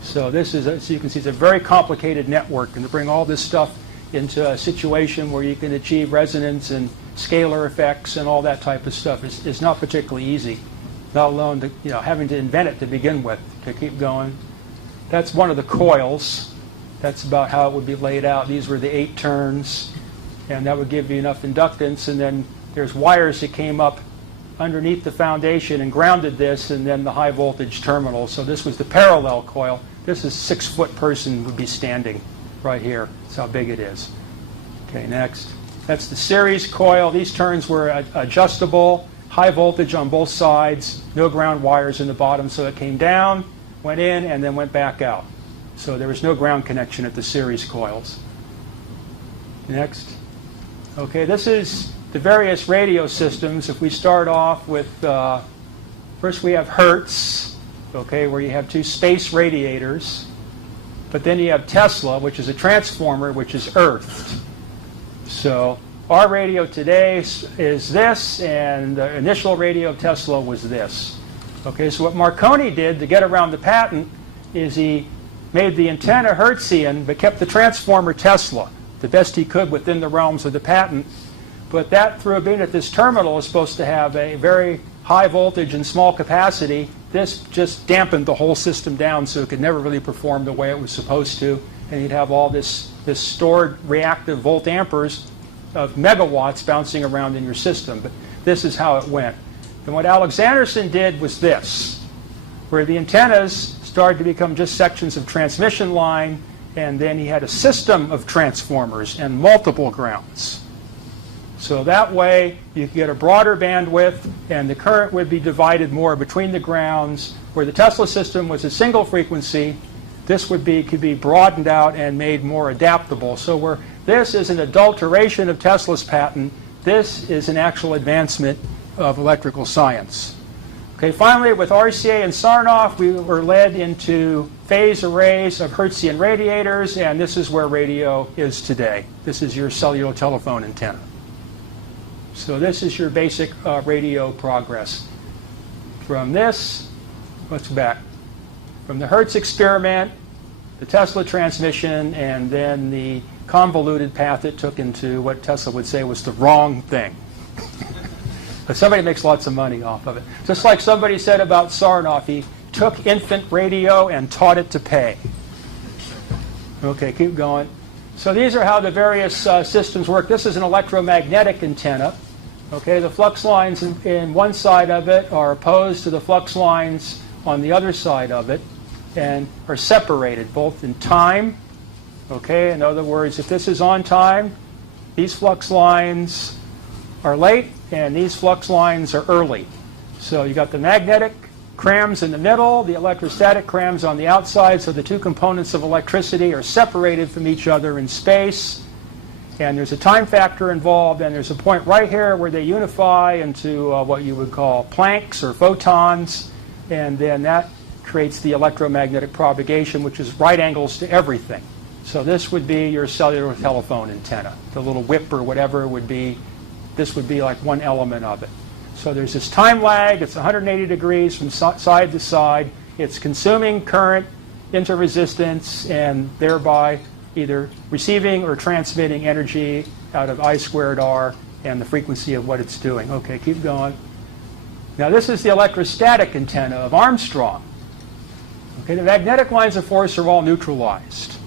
So this is, so you can see, it's a very complicated network, and to bring all this stuff into a situation where you can achieve resonance and scalar effects and all that type of stuff is not particularly easy, not alone having to invent it to begin with. To keep going, that's one of the coils. That's about how it would be laid out. These were the 8 turns, and that would give you enough inductance. And then there's wires that came up underneath the foundation and grounded this, and then the high voltage terminal. So this was the parallel coil. This is a 6-foot person would be standing right here. That's how big it is. Okay, next. That's the series coil. These turns were adjustable, high voltage on both sides, no ground wires in the bottom, so it came down, went in, and then went back out. So there was no ground connection at the series coils. Next. Okay, this is the various radio systems. If we start off with, first we have Hertz, okay, where you have 2 space radiators. But then you have Tesla, which is a transformer, which is earthed. So our radio today is this, and the initial radio of Tesla was this. Okay, so what Marconi did to get around the patent is he made the antenna Hertzian but kept the transformer Tesla, the best he could within the realms of the patent. But that, through being at this terminal, is supposed to have a very high voltage and small capacity. This just dampened the whole system down so it could never really perform the way it was supposed to. And you'd have all this stored reactive volt amperes of megawatts bouncing around in your system. But this is how it went. And what Alexanderson did was this, where the antennas started to become just sections of transmission line, and then he had a system of transformers and multiple grounds. So that way you could get a broader bandwidth, and the current would be divided more between the grounds. Where the Tesla system was a single frequency, this could be broadened out and made more adaptable. So where this is an adulteration of Tesla's patent, this is an actual advancement of electrical science. Okay, finally, with R.C.A. and Sarnoff, we were led into phase arrays of Hertzian radiators, and this is where radio is today. This is your cellular telephone antenna. So this is your basic radio progress. From this, let's back. From the Hertz experiment, the Tesla transmission, and then the convoluted path it took into what Tesla would say was the wrong thing. But somebody makes lots of money off of it. Just like somebody said about Sarnoff, he took infant radio and taught it to pay. Okay, keep going. So these are how the various systems work. This is an electromagnetic antenna. Okay, the flux lines in one side of it are opposed to the flux lines on the other side of it and are separated both in time. Okay, in other words, if this is on time, these flux lines are late and these flux lines are early. So you got the magnetic crams in the middle, the electrostatic crams on the outside, so the two components of electricity are separated from each other in space. And there's a time factor involved, and there's a point right here where they unify into what you would call Plancks or photons, and then that creates the electromagnetic propagation, which is right angles to everything. So this would be your cellular telephone antenna. The little whip or whatever would be, this would be like one element of it. So there's this time lag. It's 180 degrees from side to side. It's consuming current into resistance and thereby either receiving or transmitting energy out of I squared R and the frequency of what it's doing. Okay, keep going. Now this is the electrostatic antenna of Armstrong. Okay, the magnetic lines of force are all neutralized.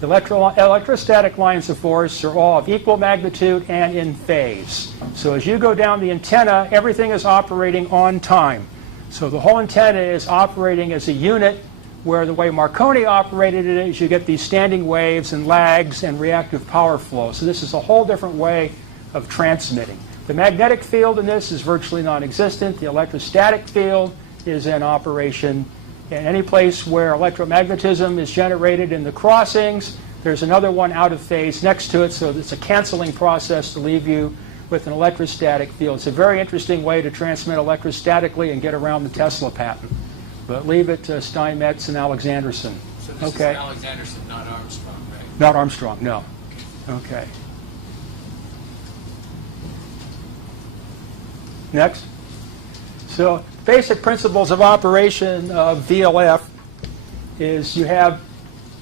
The electrostatic lines of force are all of equal magnitude and in phase. So as you go down the antenna, everything is operating on time. So the whole antenna is operating as a unit, where the way Marconi operated it is you get these standing waves and lags and reactive power flow. So this is a whole different way of transmitting. The magnetic field in this is virtually non-existent. The electrostatic field is in operation. And any place where electromagnetism is generated in the crossings, there's another one out of phase next to it, so it's a canceling process to leave you with an electrostatic field. It's a very interesting way to transmit electrostatically and get around the Tesla patent. But leave it to Steinmetz and Alexanderson. So this is Alexanderson, not Armstrong, right? Not Armstrong, no. Okay. Next. So basic principles of operation of VLF is you have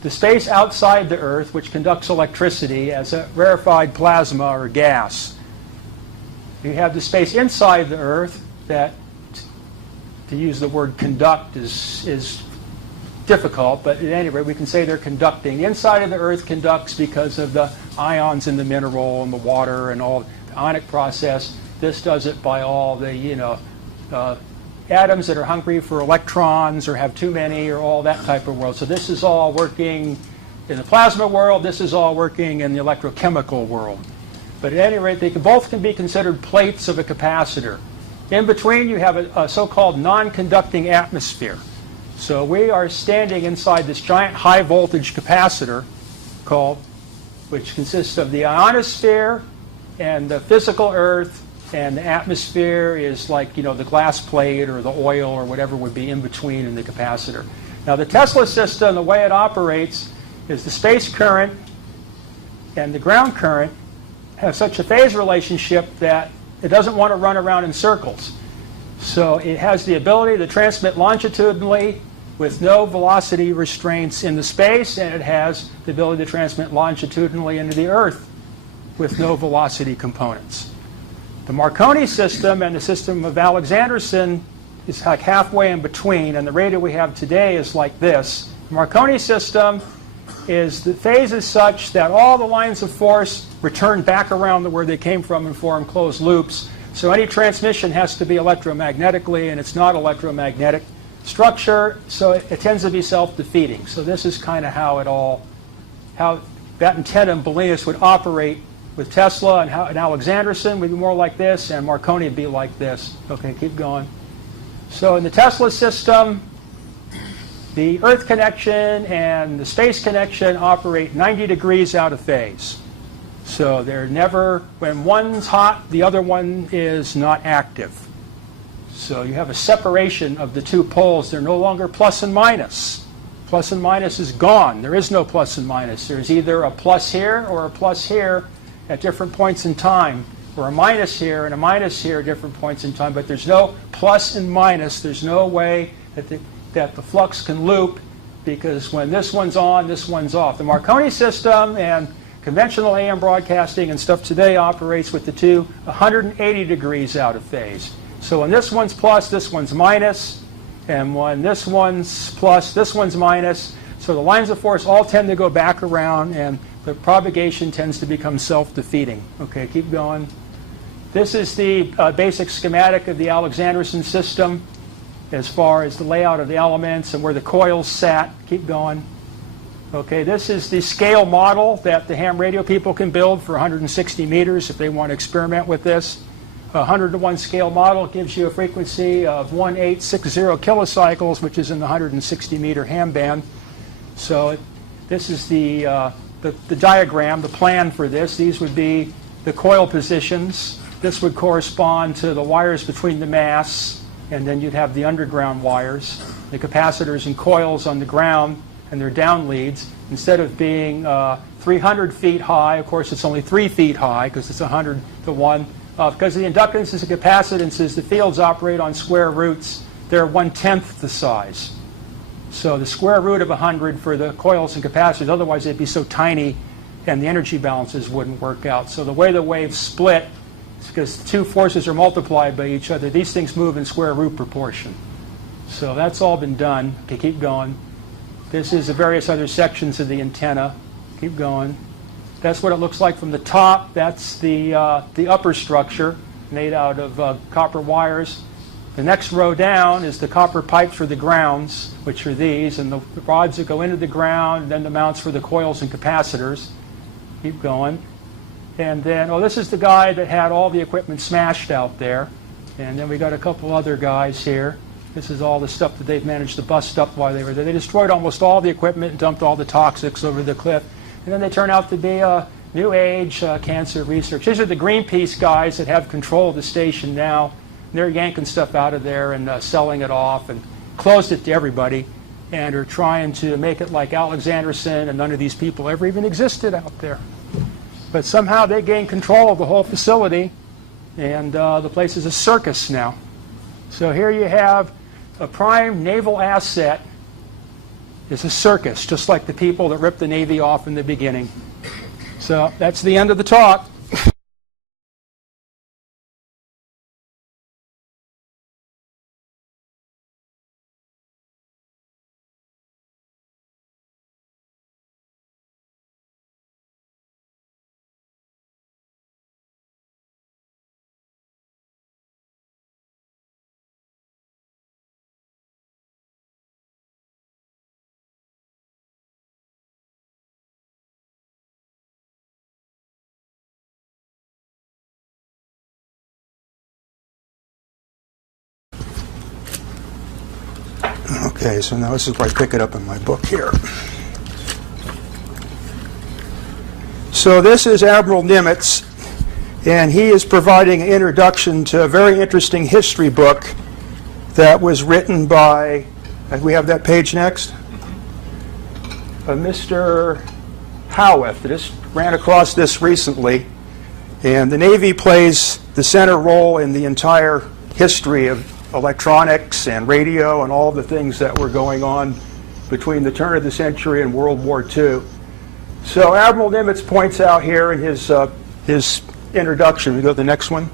the space outside the Earth, which conducts electricity as a rarefied plasma or gas. You have the space inside the Earth that, to use the word conduct is difficult, but at any rate we can say they're conducting. The inside of the Earth conducts because of the ions in the mineral and the water and all the ionic process. This does it by all the atoms that are hungry for electrons or have too many or all that type of world. So this is all working in the plasma world. This is all working in the electrochemical world. But at any rate, they both can be considered plates of a capacitor. In between, you have a so-called non-conducting atmosphere. So we are standing inside this giant high-voltage capacitor which consists of the ionosphere and the physical Earth, and the atmosphere is like, the glass plate or the oil or whatever would be in between in the capacitor. Now the Tesla system, the way it operates is the space current and the ground current have such a phase relationship that it doesn't want to run around in circles. So it has the ability to transmit longitudinally with no velocity restraints in the space, and it has the ability to transmit longitudinally into the Earth with no velocity components. The Marconi system and the system of Alexanderson is like halfway in between, and the radio we have today is like this. The Marconi system is the phase is such that all the lines of force return back around to where they came from and form closed loops. So any transmission has to be electromagnetically, and it's not electromagnetic structure, so it tends to be self-defeating. So this is kind of how that antenna in Bolinas would operate with Tesla, and how an Alexanderson would be more like this, and Marconi would be like this. Okay, keep going. So in the Tesla system, the Earth connection and the space connection operate 90 degrees out of phase. So they're never, when one's hot, the other one is not active. So you have a separation of the two poles. They're no longer plus and minus. Plus and minus is gone. There is no plus and minus. There's either a plus here or a plus here at different points in time, or a minus here and a minus here at different points in time, but there's no plus and minus. There's no way that the flux can loop, because when this one's on, this one's off. The Marconi system and conventional AM broadcasting and stuff today operates with the two 180 degrees out of phase. So when this one's plus, this one's minus, and when this one's plus, this one's minus. So the lines of force all tend to go back around, and the propagation tends to become self-defeating. Okay, keep going. This is the basic schematic of the Alexanderson system as far as the layout of the elements and where the coils sat. Keep going. Okay, this is the scale model that the ham radio people can build for 160 meters if they want to experiment with this. A 100-to-1 scale model gives you a frequency of 1860 kilocycles, which is in the 160-meter ham band. So this is the diagram, the plan for this. These would be the coil positions. This would correspond to the wires between the masts, and then you'd have the underground wires, the capacitors and coils on the ground, and their down leads. Instead of being 300 feet high, of course it's only 3 feet high because it's 100 to 1. Because of the inductances and capacitances, the fields operate on square roots. They're 1/10 the size. So the square root of 100 for the coils and capacitors, otherwise they'd be so tiny and the energy balances wouldn't work out. So the way the waves split is because two forces are multiplied by each other. These things move in square root proportion. So that's all been done. Okay, keep going. This is the various other sections of the antenna. Keep going. That's what it looks like from the top. That's the upper structure made out of copper wires. The next row down is the copper pipes for the grounds, which are these, and the rods that go into the ground, and then the mounts for the coils and capacitors. Keep going. And then, oh, this is the guy that had all the equipment smashed out there. And then we got a couple other guys here. This is all the stuff that they've managed to bust up while they were there. They destroyed almost all the equipment and dumped all the toxics over the cliff. And then they turn out to be New Age cancer research. These are the Greenpeace guys that have control of the station now. They're yanking stuff out of there and selling it off and closed it to everybody, and are trying to make it like Alexanderson, and none of these people ever even existed out there. But somehow they gained control of the whole facility, and the place is a circus now. So here you have a prime naval asset is a circus, just like the people that ripped the Navy off in the beginning. So that's the end of the talk. Okay, so now this is where I pick it up in my book here. So this is Admiral Nimitz, and he is providing an introduction to a very interesting history book that was written by, we have that page next, Mr. Howarth. I just ran across this recently, and the Navy plays the center role in the entire history of electronics and radio and all the things that were going on between the turn of the century and World War II. So Admiral Nimitz points out here in his introduction, we go to the next one,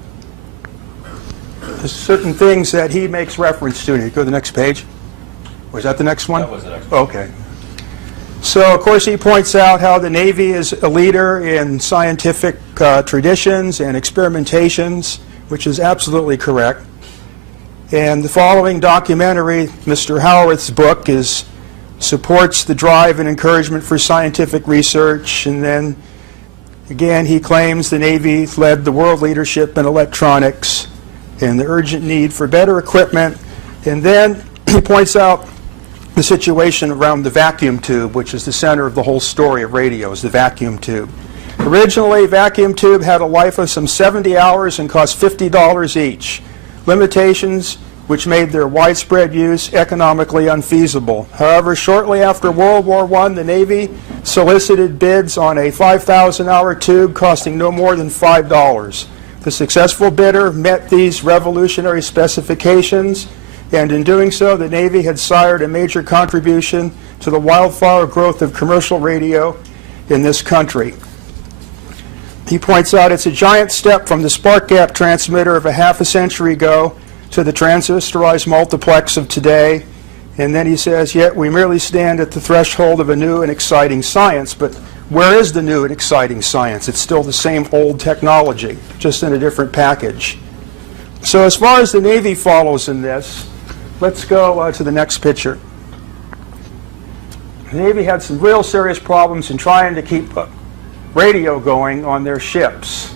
there's certain things that he makes reference to. You go to the next page. Was that the next one? That was the next one. Okay. So, of course, he points out how the Navy is a leader in scientific traditions and experimentations, which is absolutely correct. And the following documentary, Mr. Howarth's book, supports the drive and encouragement for scientific research. And then, again, he claims the Navy led the world leadership in electronics and the urgent need for better equipment. And then he points out the situation around the vacuum tube, which is the center of the whole story of radios, the vacuum tube. Originally, vacuum tube had a life of some 70 hours and cost $50 each. Limitations which made their widespread use economically unfeasible. However, shortly after World War I, the Navy solicited bids on a 5,000-hour tube costing no more than $5. The successful bidder met these revolutionary specifications, and in doing so, the Navy had sired a major contribution to the wildfire growth of commercial radio in this country. He points out it's a giant step from the spark gap transmitter of a half a century ago to the transistorized multiplex of today. And then he says, yet we merely stand at the threshold of a new and exciting science. But where is the new and exciting science? It's still the same old technology, just in a different package. So as far as the Navy follows in this, let's go to the next picture. The Navy had some real serious problems in trying to keep radio going on their ships.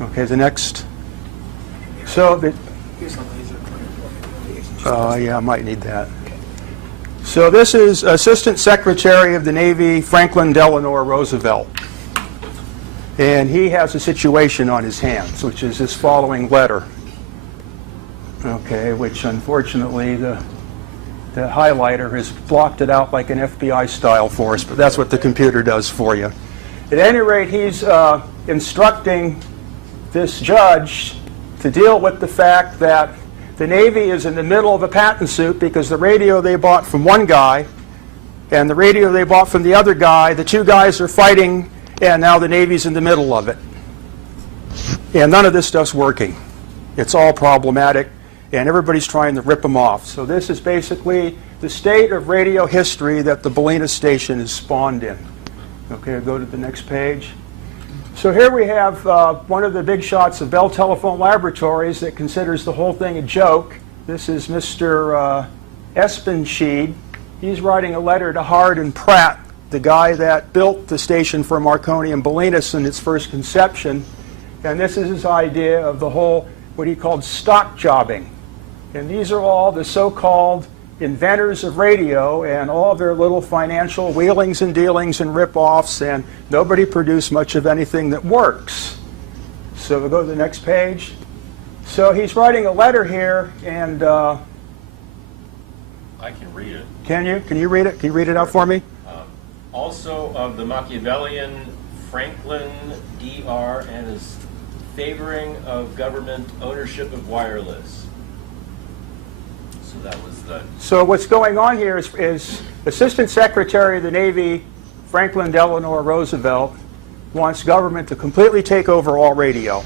Okay, the next. So the yeah, I might need that. So this is Assistant Secretary of the Navy, Franklin Delano Roosevelt. And he has a situation on his hands, which is this following letter. Okay, which unfortunately the highlighter has blocked it out like an FBI style for us, but that's what the computer does for you. At any rate, he's instructing this judge to deal with the fact that the Navy is in the middle of a patent suit because the radio they bought from one guy and the radio they bought from the other guy, the two guys are fighting, and now the Navy's in the middle of it. And none of this stuff's working. It's all problematic, and everybody's trying to rip them off. So this is basically the state of radio history that the Bolinas station is spawned in. Okay, I'll go to the next page. So here we have one of the big shots of Bell Telephone Laboratories that considers the whole thing a joke. This is Mr. Espenscheid. He's writing a letter to Hard and Pratt, the guy that built the station for Marconi and Bolinas in its first conception. And this is his idea of the whole, what he called stock jobbing. And these are all the so-called inventors of radio and all their little financial wheelings and dealings and rip-offs, and nobody produced much of anything that works. So we'll go to the next page. So he's writing a letter here, and I can read it. Can you? Can you read it? Can you read it out for me? Also of the Machiavellian Franklin D.R. and his favoring of government ownership of wireless. So that was the... So what's going on here is Assistant Secretary of the Navy, Franklin Delano Roosevelt, wants government to completely take over all radio.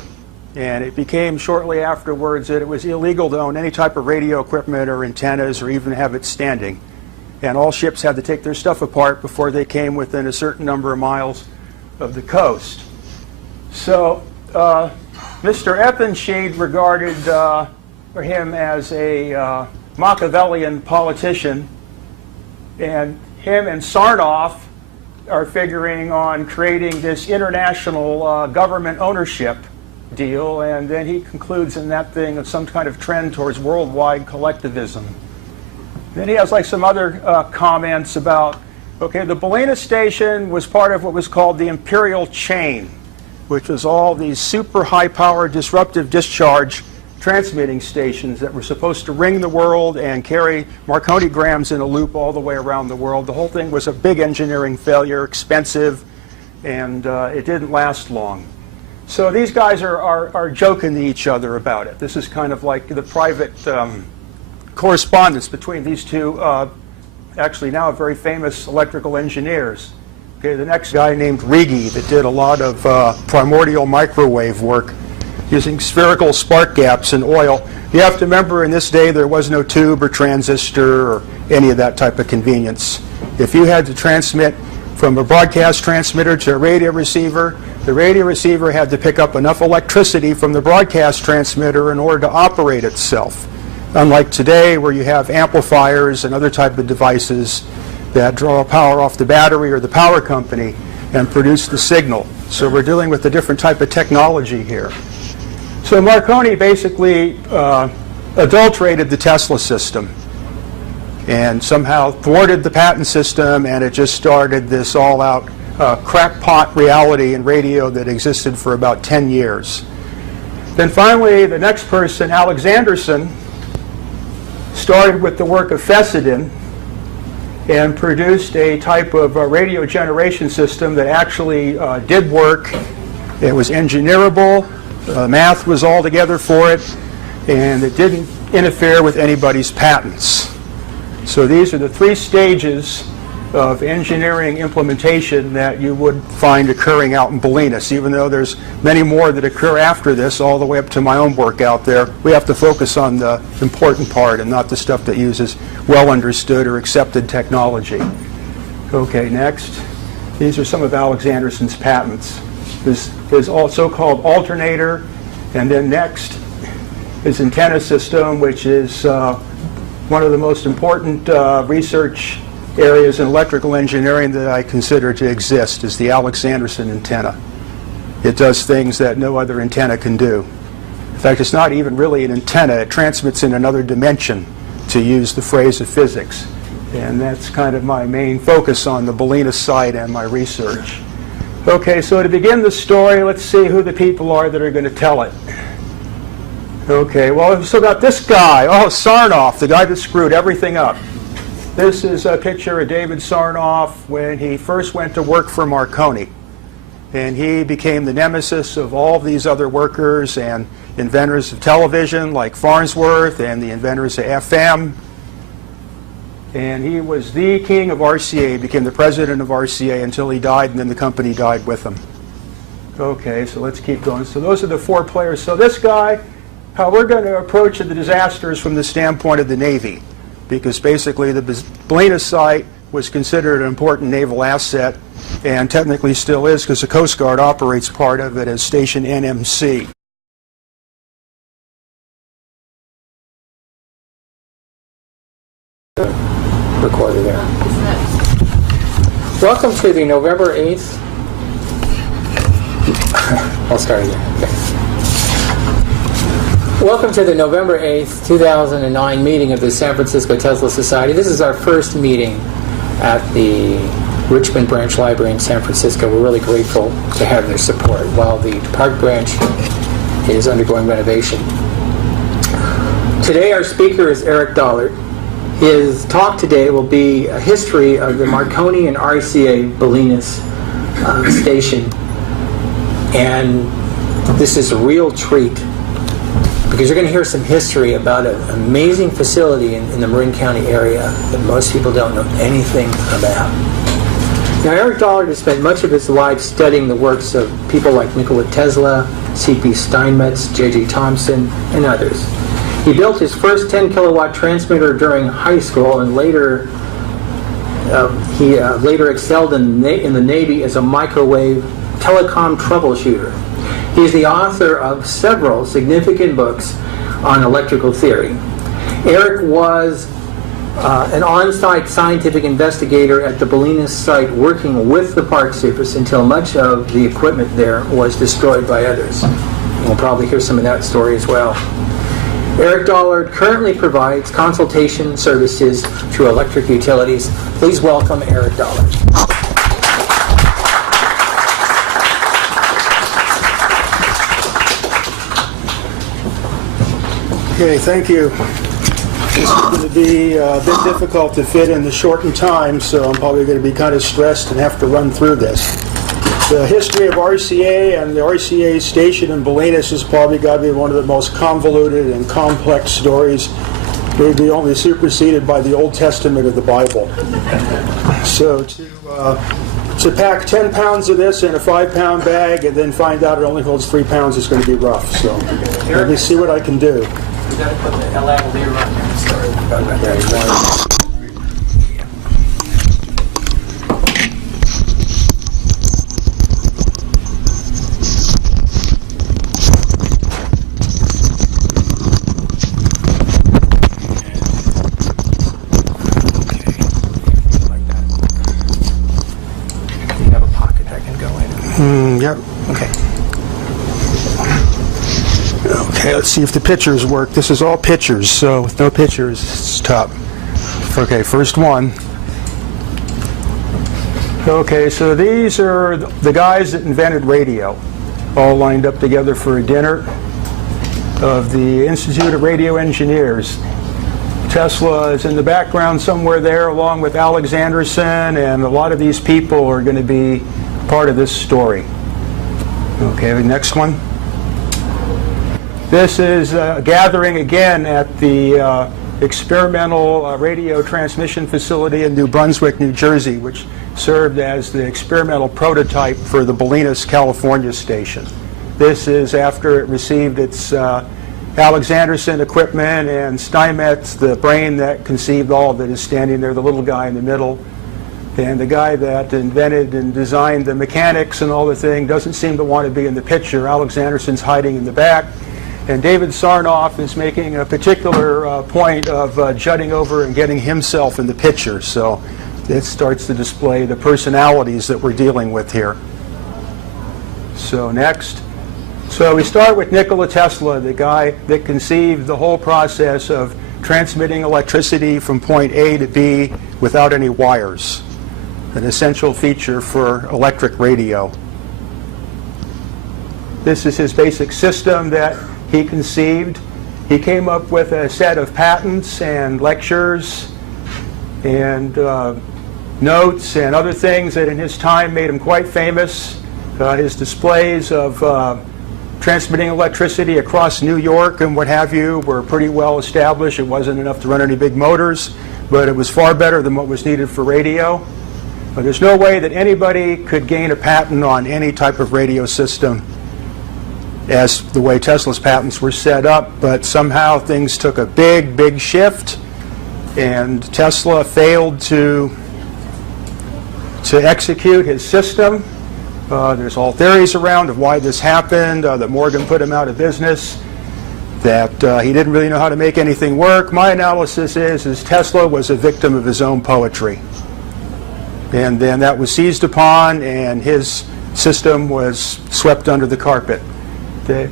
And it became shortly afterwards that it was illegal to own any type of radio equipment or antennas or even have it standing. And all ships had to take their stuff apart before they came within a certain number of miles of the coast. So Mr. Espenscheid regarded him as a Machiavellian politician, and him and Sarnoff are figuring on creating this international government ownership deal, and then he concludes in that thing of some kind of trend towards worldwide collectivism. Then he has like some other comments about, okay, the Bolinas station was part of what was called the imperial chain, which was all these super high power disruptive discharge transmitting stations that were supposed to ring the world and carry Marconigrams in a loop all the way around the world. The whole thing was a big engineering failure, expensive, and it didn't last long. So these guys are joking to each other about it. This is kind of like the private correspondence between these two, actually now very famous electrical engineers. Okay, the next guy named Rigi that did a lot of primordial microwave work using spherical spark gaps in oil. You have to remember, in this day there was no tube or transistor or any of that type of convenience. If you had to transmit from a broadcast transmitter to a radio receiver, the radio receiver had to pick up enough electricity from the broadcast transmitter in order to operate itself. Unlike today, where you have amplifiers and other type of devices that draw power off the battery or the power company and produce the signal. So we're dealing with a different type of technology here. So Marconi basically adulterated the Tesla system and somehow thwarted the patent system, and it just started this all-out crackpot reality in radio that existed for about 10 years. Then finally, the next person, Alexanderson, started with the work of Fessenden and produced a type of radio generation system that actually did work. It was engineerable, math was all together for it, and it didn't interfere with anybody's patents. So these are the three stages of engineering implementation that you would find occurring out in Bolinas. Even though there's many more that occur after this, all the way up to my own work out there, we have to focus on the important part and not the stuff that uses well understood or accepted technology. Okay, next. These are some of Alexanderson's patents. There's his so-called alternator, and then next his antenna system, which is one of the most important research areas in electrical engineering that I consider to exist, is the Alexanderson antenna. It does things that no other antenna can do. In fact, it's not even really an antenna. It transmits in another dimension, to use the phrase of physics. And that's kind of my main focus on the Bolinas side and my research. Okay, so to begin the story, let's see who the people are that are going to tell it. Okay, well, so got this guy, Sarnoff, the guy that screwed everything up. This is a picture of David Sarnoff when he first went to work for Marconi. And he became the nemesis of all these other workers and inventors of television like Farnsworth and the inventors of FM. And he was the king of R.C.A., became the president of R.C.A. until he died, and then the company died with him. Okay, so let's keep going. So those are the four players. So this guy, how we're going to approach the disasters from the standpoint of the Navy, because basically the Bolinas site was considered an important naval asset, and technically still is, because the Coast Guard operates part of it as Station NMC. Recorder there. Welcome to the November 8th. I'll start again. Okay. Welcome to the November 8th, 2009 meeting of the San Francisco Tesla Society. This is our first meeting at the Richmond Branch Library in San Francisco. We're really grateful to have their support while the Park Branch is undergoing renovation. Today our speaker is Eric Dollard. His talk today will be a history of the Marconi and R.C.A. Bolinas station. And this is a real treat, because you're going to hear some history about an amazing facility in the Marin County area that most people don't know anything about. Now, Eric Dollard has spent much of his life studying the works of people like Nikola Tesla, C.P. Steinmetz, J.J. Thomson, and others. He built his first 10-kilowatt transmitter during high school, and later he excelled in the Navy as a microwave telecom troubleshooter. He is the author of several significant books on electrical theory. Eric was an on-site scientific investigator at the Bolinas site, working with the Park Service until much of the equipment there was destroyed by others. We'll probably hear some of that story as well. Eric Dollard currently provides consultation services to electric utilities. Please welcome Eric Dollard. Okay, thank you. This is going to be a bit difficult to fit in the shortened time, so I'm probably going to be kind of stressed and have to run through this. The history of R.C.A. and the R.C.A. station in Bolinas has probably got to be one of the most convoluted and complex stories, maybe only superseded by the Old Testament of the Bible. So to pack 10 pounds of this in a 5-pound bag and then find out it only holds 3 pounds is going to be rough. So let me see what I can do. You got to put the lavalier on there. Sorry. Yep. Okay. Okay, let's see if the pictures work. This is all pictures, so with no pictures, it's tough. Okay, first one. Okay, so these are the guys that invented radio, all lined up together for a dinner of the Institute of Radio Engineers. Tesla is in the background somewhere there, along with Alexanderson, and a lot of these people are going to be part of this story. Okay, the next one. This is a gathering again at the experimental radio transmission facility in New Brunswick, New Jersey, which served as the experimental prototype for the Bolinas, California station. This is after it received its Alexanderson equipment, and Steinmetz, the brain that conceived all of it, is standing there, the little guy in the middle. And the guy that invented and designed the mechanics and all the thing doesn't seem to want to be in the picture. Alexanderson's hiding in the back. And David Sarnoff is making a particular point of jutting over and getting himself in the picture. So it starts to display the personalities that we're dealing with here. So next. So we start with Nikola Tesla, the guy that conceived the whole process of transmitting electricity from point A to B without any wires. An essential feature for electric radio. This is his basic system that he conceived. He came up with a set of patents and lectures and notes and other things that in his time made him quite famous. His displays of transmitting electricity across New York and what have you were pretty well established. It wasn't enough to run any big motors, but it was far better than what was needed for radio. But there's no way that anybody could gain a patent on any type of radio system as the way Tesla's patents were set up, but somehow things took a big shift, and Tesla failed to execute his system. There's all theories around of why this happened, that Morgan put him out of business, that he didn't really know how to make anything work. My analysis is Tesla was a victim of his own poetry. And then that was seized upon, and his system was swept under the carpet. The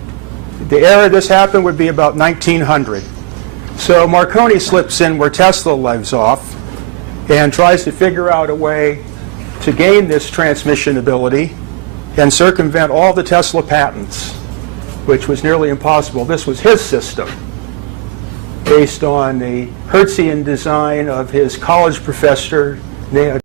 era this happened would be about 1900. So Marconi slips in where Tesla lives off and tries to figure out a way to gain this transmission ability and circumvent all the Tesla patents, which was nearly impossible. This was his system, based on the Hertzian design of his college professor,